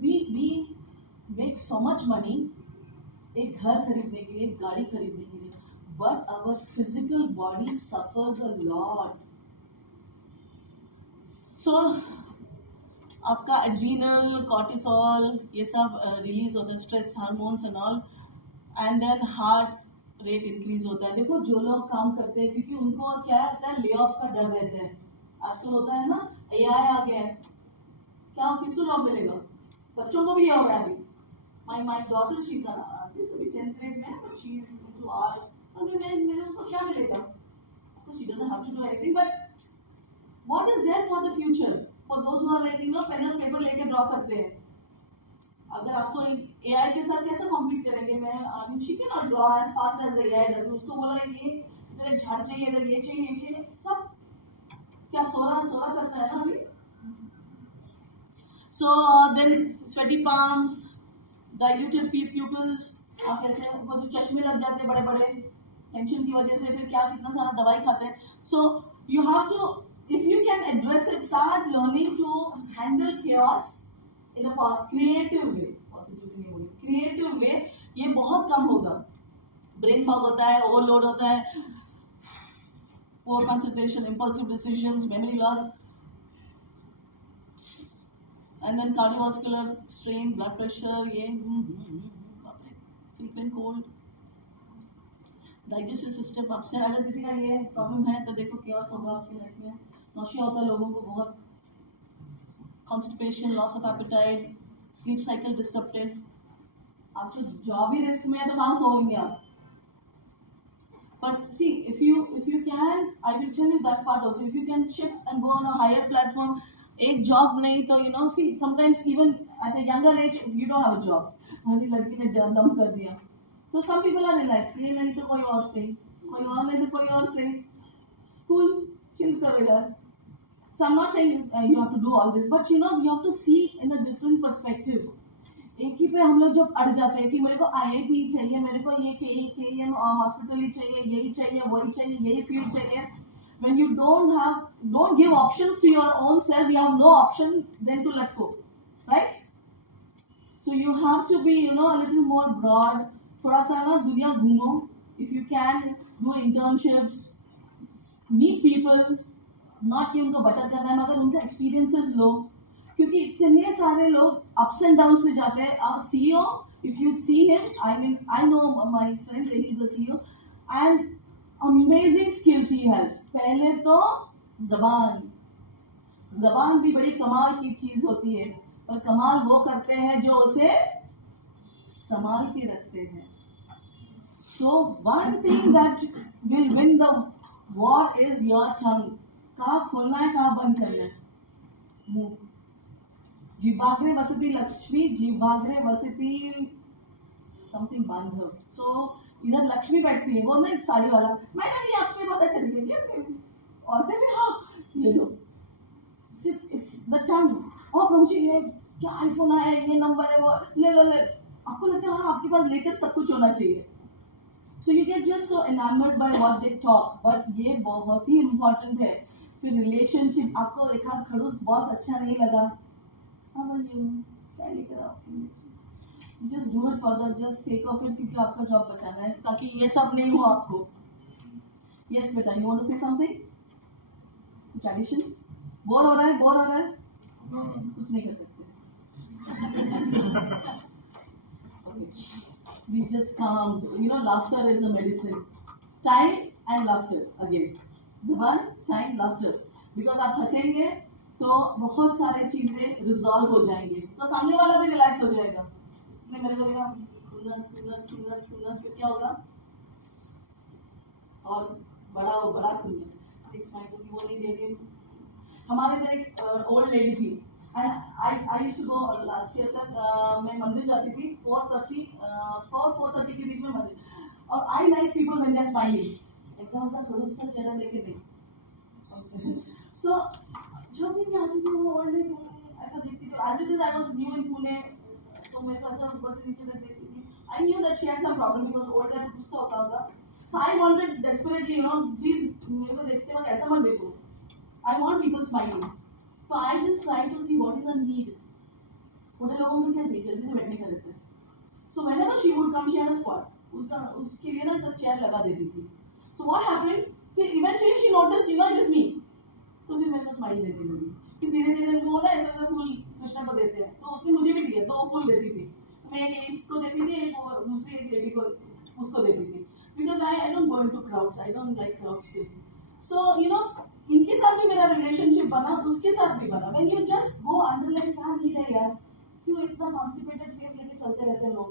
we make so much money एक घर खरीदने के लिए, एक गाड़ी खरीदने के लिए, but our physical body suffers a lot. So आपका एड्रीनल, कॉर्टिसोल ये सब रिलीज होता है, stress hormones and all, and then heart rate increase होता है. देखो जो लोग काम करते हैं क्योंकि उनको क्या होता है, ले ऑफ का डर रहता है. आजकल होता है ना एआई आ गया है, क्या किसको जॉब मिलेगा? बच्चों को भी ये हो रहा है अभी. My daughter she is this अभी 10th ग्रेड में, but she is into art. अगर मेरे को क्या मिलेगा? Of course she doesn't have to do anything, but what is there for the future? For those who are like pen और paper लेके draw करते हैं. अगर आपको एआई के साथ कैसे कॉम्पीट करेंगे? I mean she cannot draw as fast as the AI does. उसको बोला ये इधर झाड़ चाहिए, इधर ये चाहिए सब क्या सोरा करता है ना अभी. So then sweaty palms, diluted pupils, आप कैसे वो जो चश्मे लग जाते हैं बड़े बड़े टेंशन की वजह से, फिर क्या कितना सारा दवाई खाते हैं. So you have to, if you can address it, start learning to handle chaos in a creative way. Positively नहीं बोली, creative way. ये बहुत कम होगा. Brain fog होता है, overload होता है, poor concentration, impulsive decisions, memory loss, and then cardiovascular strain, blood pressure, ये frequent cold, digestive system upset. अगर किसी का ये प्रॉब्लम है तो देखो chaos होगा आपकी लाइफ में. नौशिया होता है लोगों को बहुत, constipation, loss of appetite, sleep cycle disturbed. आपकी जॉब ही रिस्क में है तो कहाँ सोएंगे आप? But see if you can, I will tell you that part also. If you can shift and go on a higher platform, एक job नहीं तो see sometimes even at a younger age you don't have a job, हमारी लड़की ने dump कर दिया तो some people are relax, ये नहीं तो कोई और से, कोई और नहीं तो कोई और से, कूल चिल करो यार. So I'm not saying you have to do all this, but you have to see in a different perspective. एक ही पे हम लोग जब अड़ जाते हैं कि मेरे को आईआईटी चाहिए, मेरे को ये KEM हॉस्पिटल ही चाहिए, यही चाहिए, वही चाहिए, यही फील्ड चाहिए. When you don't give options to your own self, you have no option then to let go, right? So you have to be a little more broad. थोड़ा सा ना दुनिया घूमो. If you can do internships, meet people. Not कि उनको butter करना है, मगर उनका एक्सपीरियंसेस लो, क्योंकि इतने सारे लोग अप्स एंड डाउन से जाते हैं. CEO, if you see him, I mean, I know my friend, he is a CEO, and amazing skills he has. पहले तो जबान भी बड़ी कमाल की चीज होती है, पर कमाल वो करते हैं जो उसे संभाल के रखते हैं. So one thing that will win the war is your tongue. कहाँ खोलना है, कहाँ बंद करना है. मुंह. जिह्वाग्रे वसति लक्ष्मी, जिह्वाग्रे वसति समथिंग बांधव. सो इधर लक्ष्मी बैठती है, वो ना एक साड़ी वाला. मैडम ये आपके बहुत अच्छा दिखे क्या? और फिर हाँ ये लो. It's the tongue. और प्रभु जी ये क्या आईफोन आया है, ये नंबर है, वो ले लो ले. आपको लगता है हाँ आपके पास लेटेस्ट सब कुछ होना चाहिए. So you get just so enamoured by what they talk. But ये बहुत ही इम्पोर्टेंट है. फिर रिलेशनशिप, आपको एक आध खड़ूस बॉस अच्छा नहीं लगा, हाउ आर यू, चाय लेकर आओ. Just do it for the just sake of it, क्योंकि आपका जॉब बचाना है, ताकि ये सब नहीं हो आपको. यस बेटा, you want to say something? कुछ एडिशंस? बोर हो रहा है, बोर हो रहा है? कुछ नहीं कर सकते. We just calm. You know, laughter is a medicine. Time and laughter again. जुबान, time, laughter. Because आप हंसेंगे तो बहुत सारे चीजें रिजॉल्व हो जाएंगे, तो सामने वाला भी रिलैक्स हो जाएगा. इसलिए मेरे को लगा खुन्नस, फिर क्या होगा? और बड़ा खुन्नस. नेक्स्ट माइंड को वो नहीं दे रही. हमारे इधर एक ओल्ड लेडी थी, and I used to go last year तक. मैं मंदिर जाती थी 4:30 के बीच में मंदिर. और I like people when they are smiling. एकदम सा थोड़ा सा चेहरा लेके नहीं. सो जो भी मैं आती थी वो ओल्ड लेडी ऐसा देखती थी. As it is I was new in Pune, तो मेरे को ऐसा ऊपर से नीचे तक देखती थी. I knew that she had some problem because old है, कुछ तो होगा. So I wanted desperately, you know, please मेरे को देखते वक्त ऐसा मत देखो. I want people smiling. So I just try to see what is the need. बड़े लोगों को क्या चाहिए, जल्दी से बैठने का रहता है. So whenever she would come, she had a spot. उसके लिए ना एक चेयर लगा देती थी. So what happened? कि eventually she noticed, you know, it is me. तो फिर मैंने स्माइल देती लगी. फिर धीरे-धीरे वो ना ऐसा फूल कृष्णा को देते हैं, तो उसने मुझे भी दिया, तो वो फूल देती थी. मैं इसको देती थी, एक दूसरी एक लेडी को उसको देती थी. Because I don't go into crowds. I don't like crowds too. So you know, इनके साथ भी मेरा रिलेशनशिप बना, उसके साथ भी बना. When you just go underline क्या नीड है यार, क्यों इतना कॉन्स्टिपेटेड फेस लेके चलते रहते हैं लोग,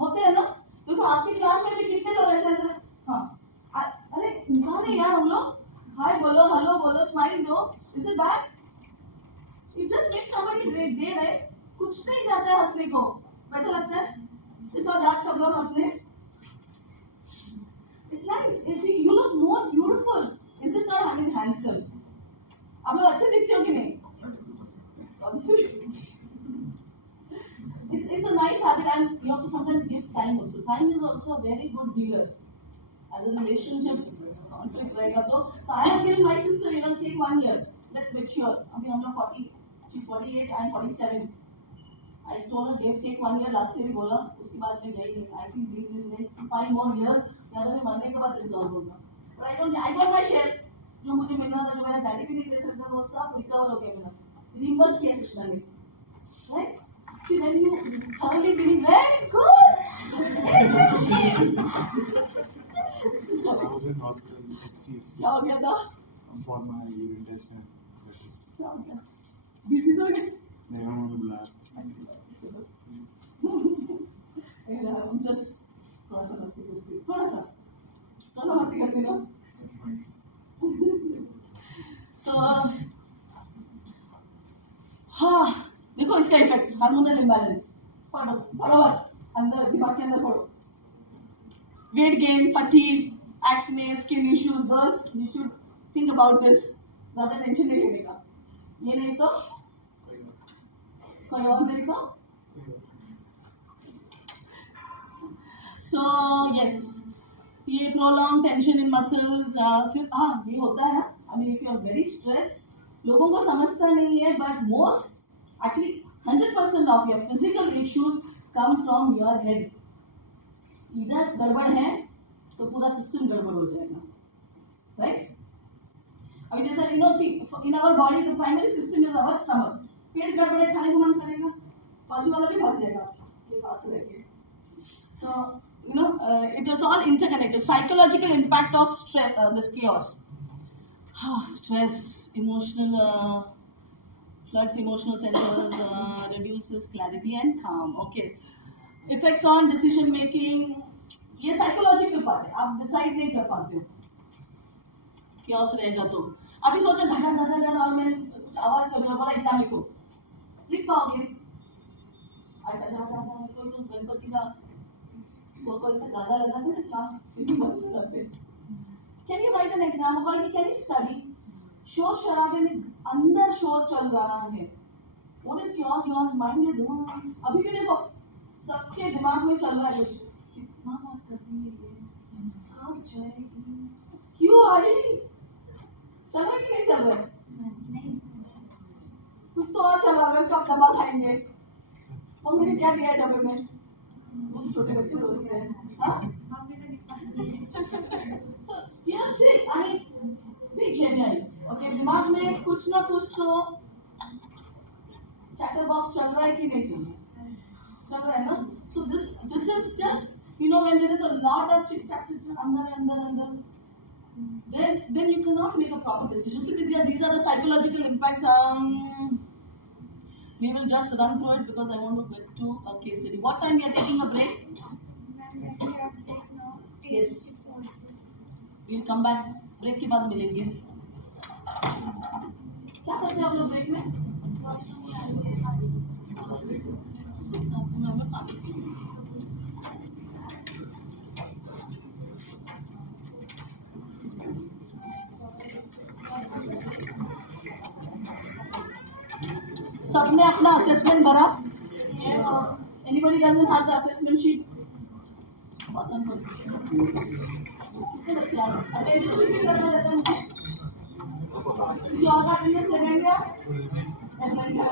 होते हैं ना? क्योंकि आपकी क्लास में भी कितने लोग ऐसे हाँ, अरे इंसान है यार हम लोग. हाय बोलो, हेलो बोलो, स्माइल दो. Is it bad? It just make somebody great day, right? कुछ नहीं जाता है हंसने को, वैसा लगता है. इस बार रात सब लोग अपने, it's nice, you look more beautiful. Is it not, I mean, handsome? आप लोग अच्छे दिखते हो कि नहीं? It's a nice habit, and you have to sometimes give time also. Time is also a very good healer. As a relationship conflict रहेगा तो I have given my sister, you know, take 1 year. Let's mature. अभी हम लोग 40, she's 48, I'm 47. I told her take 1 year. Last year ही बोला, उसके बाद में गई नहीं. I feel we will make 5 more years. या तो मैं मरने के बाद resolve होगा. I got my share. जो मुझे मिलना था, जो मेरा डैडी भी नहीं दे सकता, वो सब रिकवर हो गया मेरा. रिवर्स किया कृष्णा ने, right? See, when you thoroughly believe, very good. So, I was in hospital at CFC क्या हो गया था? for my urine test and क्या हो गया? Disease हो गया? they don't want to black. I'm just थोड़ा सा मस्ती करती हूँ, थोड़ा सा मस्ती करती ना. So हाँ, देखो इसका इफेक्ट, हार्मोनल इम्बैलेंस. पढ़ो अंदर, दिमाग के अंदर पढ़ो. Weight gain, fatigue, acne, skin issues. Girls, you should think about this. ज्यादा टेंशन नहीं लेने का. ये नहीं तो कोई और नहीं तो. So yes, ये prolonged tension in muscles. फिर हाँ ये होता है. I mean, if you are very stressed, लोगों को समझता नहीं है, but most, actually 100% of your physical issues come from your head. इधर गड़बड़ है तो पूरा सिस्टम गड़बड़ हो जाएगा, right? अभी जैसे in our body the primary system is our stomach. पेट गड़बड़े खाने को मन करेगा, बाजू वाला भी भाग जाएगा आपके पास रह के. So it is all interconnected. Psychological impact of stress, this chaos. Stress, emotional floods emotional centers, reduces clarity and calm. Okay. Effects on decision making. ये साइकोलॉजिकल पार्ट है, आप डिसाइड नहीं कर पाते हो chaos रहेगा तो. अभी सोचो ढाढा ढाढा ढाढा और मैं कुछ आवाज कर रहा हूँ, एग्जाम लिख पाओगे? ऐसा ढाढा ढाढा कोई तो गणपति का कोई से गाना लगा दे ना, क्या can you right an exam और कैन यू स्टडी? शोर शराबे में अंदर शोर चल रहा है. What is chaos? Your mind is अभी भी देखो सबके दिमाग में चल रहा है कुछ. कितना बात करती है ये, कब जाएगी, क्यों आई, चल रहा है कि नहीं चल रहा है? कुछ तो और चल रहा है. कब डब्बा खाएंगे, मम्मी ने क्या दिया है डब्बे में? वो तो छोटे बच्चे सोचते हैं. हाँ yes, I mean, be genuine. Okay, दिमाग में कुछ ना कुछ तो चैटर बॉक्स चल रहा है कि नहीं चल रहा है ना? So this is just when there is a lot of chit chat अंदर, then you cannot make a proper decision. So these are the psychological impacts. We will just run through it because I want to get to a case study. What time we are taking a break? Yes. We'll come back. Break के बाद मिलेंगे. क्या करते हैं आप लोग break में? सबने अपना असेसमेंट भरा? Anybody doesn't have the assessment sheet? पसंद कितने बच्चे आए? अटेंडेंस शीट भी करना रहता है मुझे. किसी और का अटेंडेंस लगाएंगे आप? लगाएंगे ना.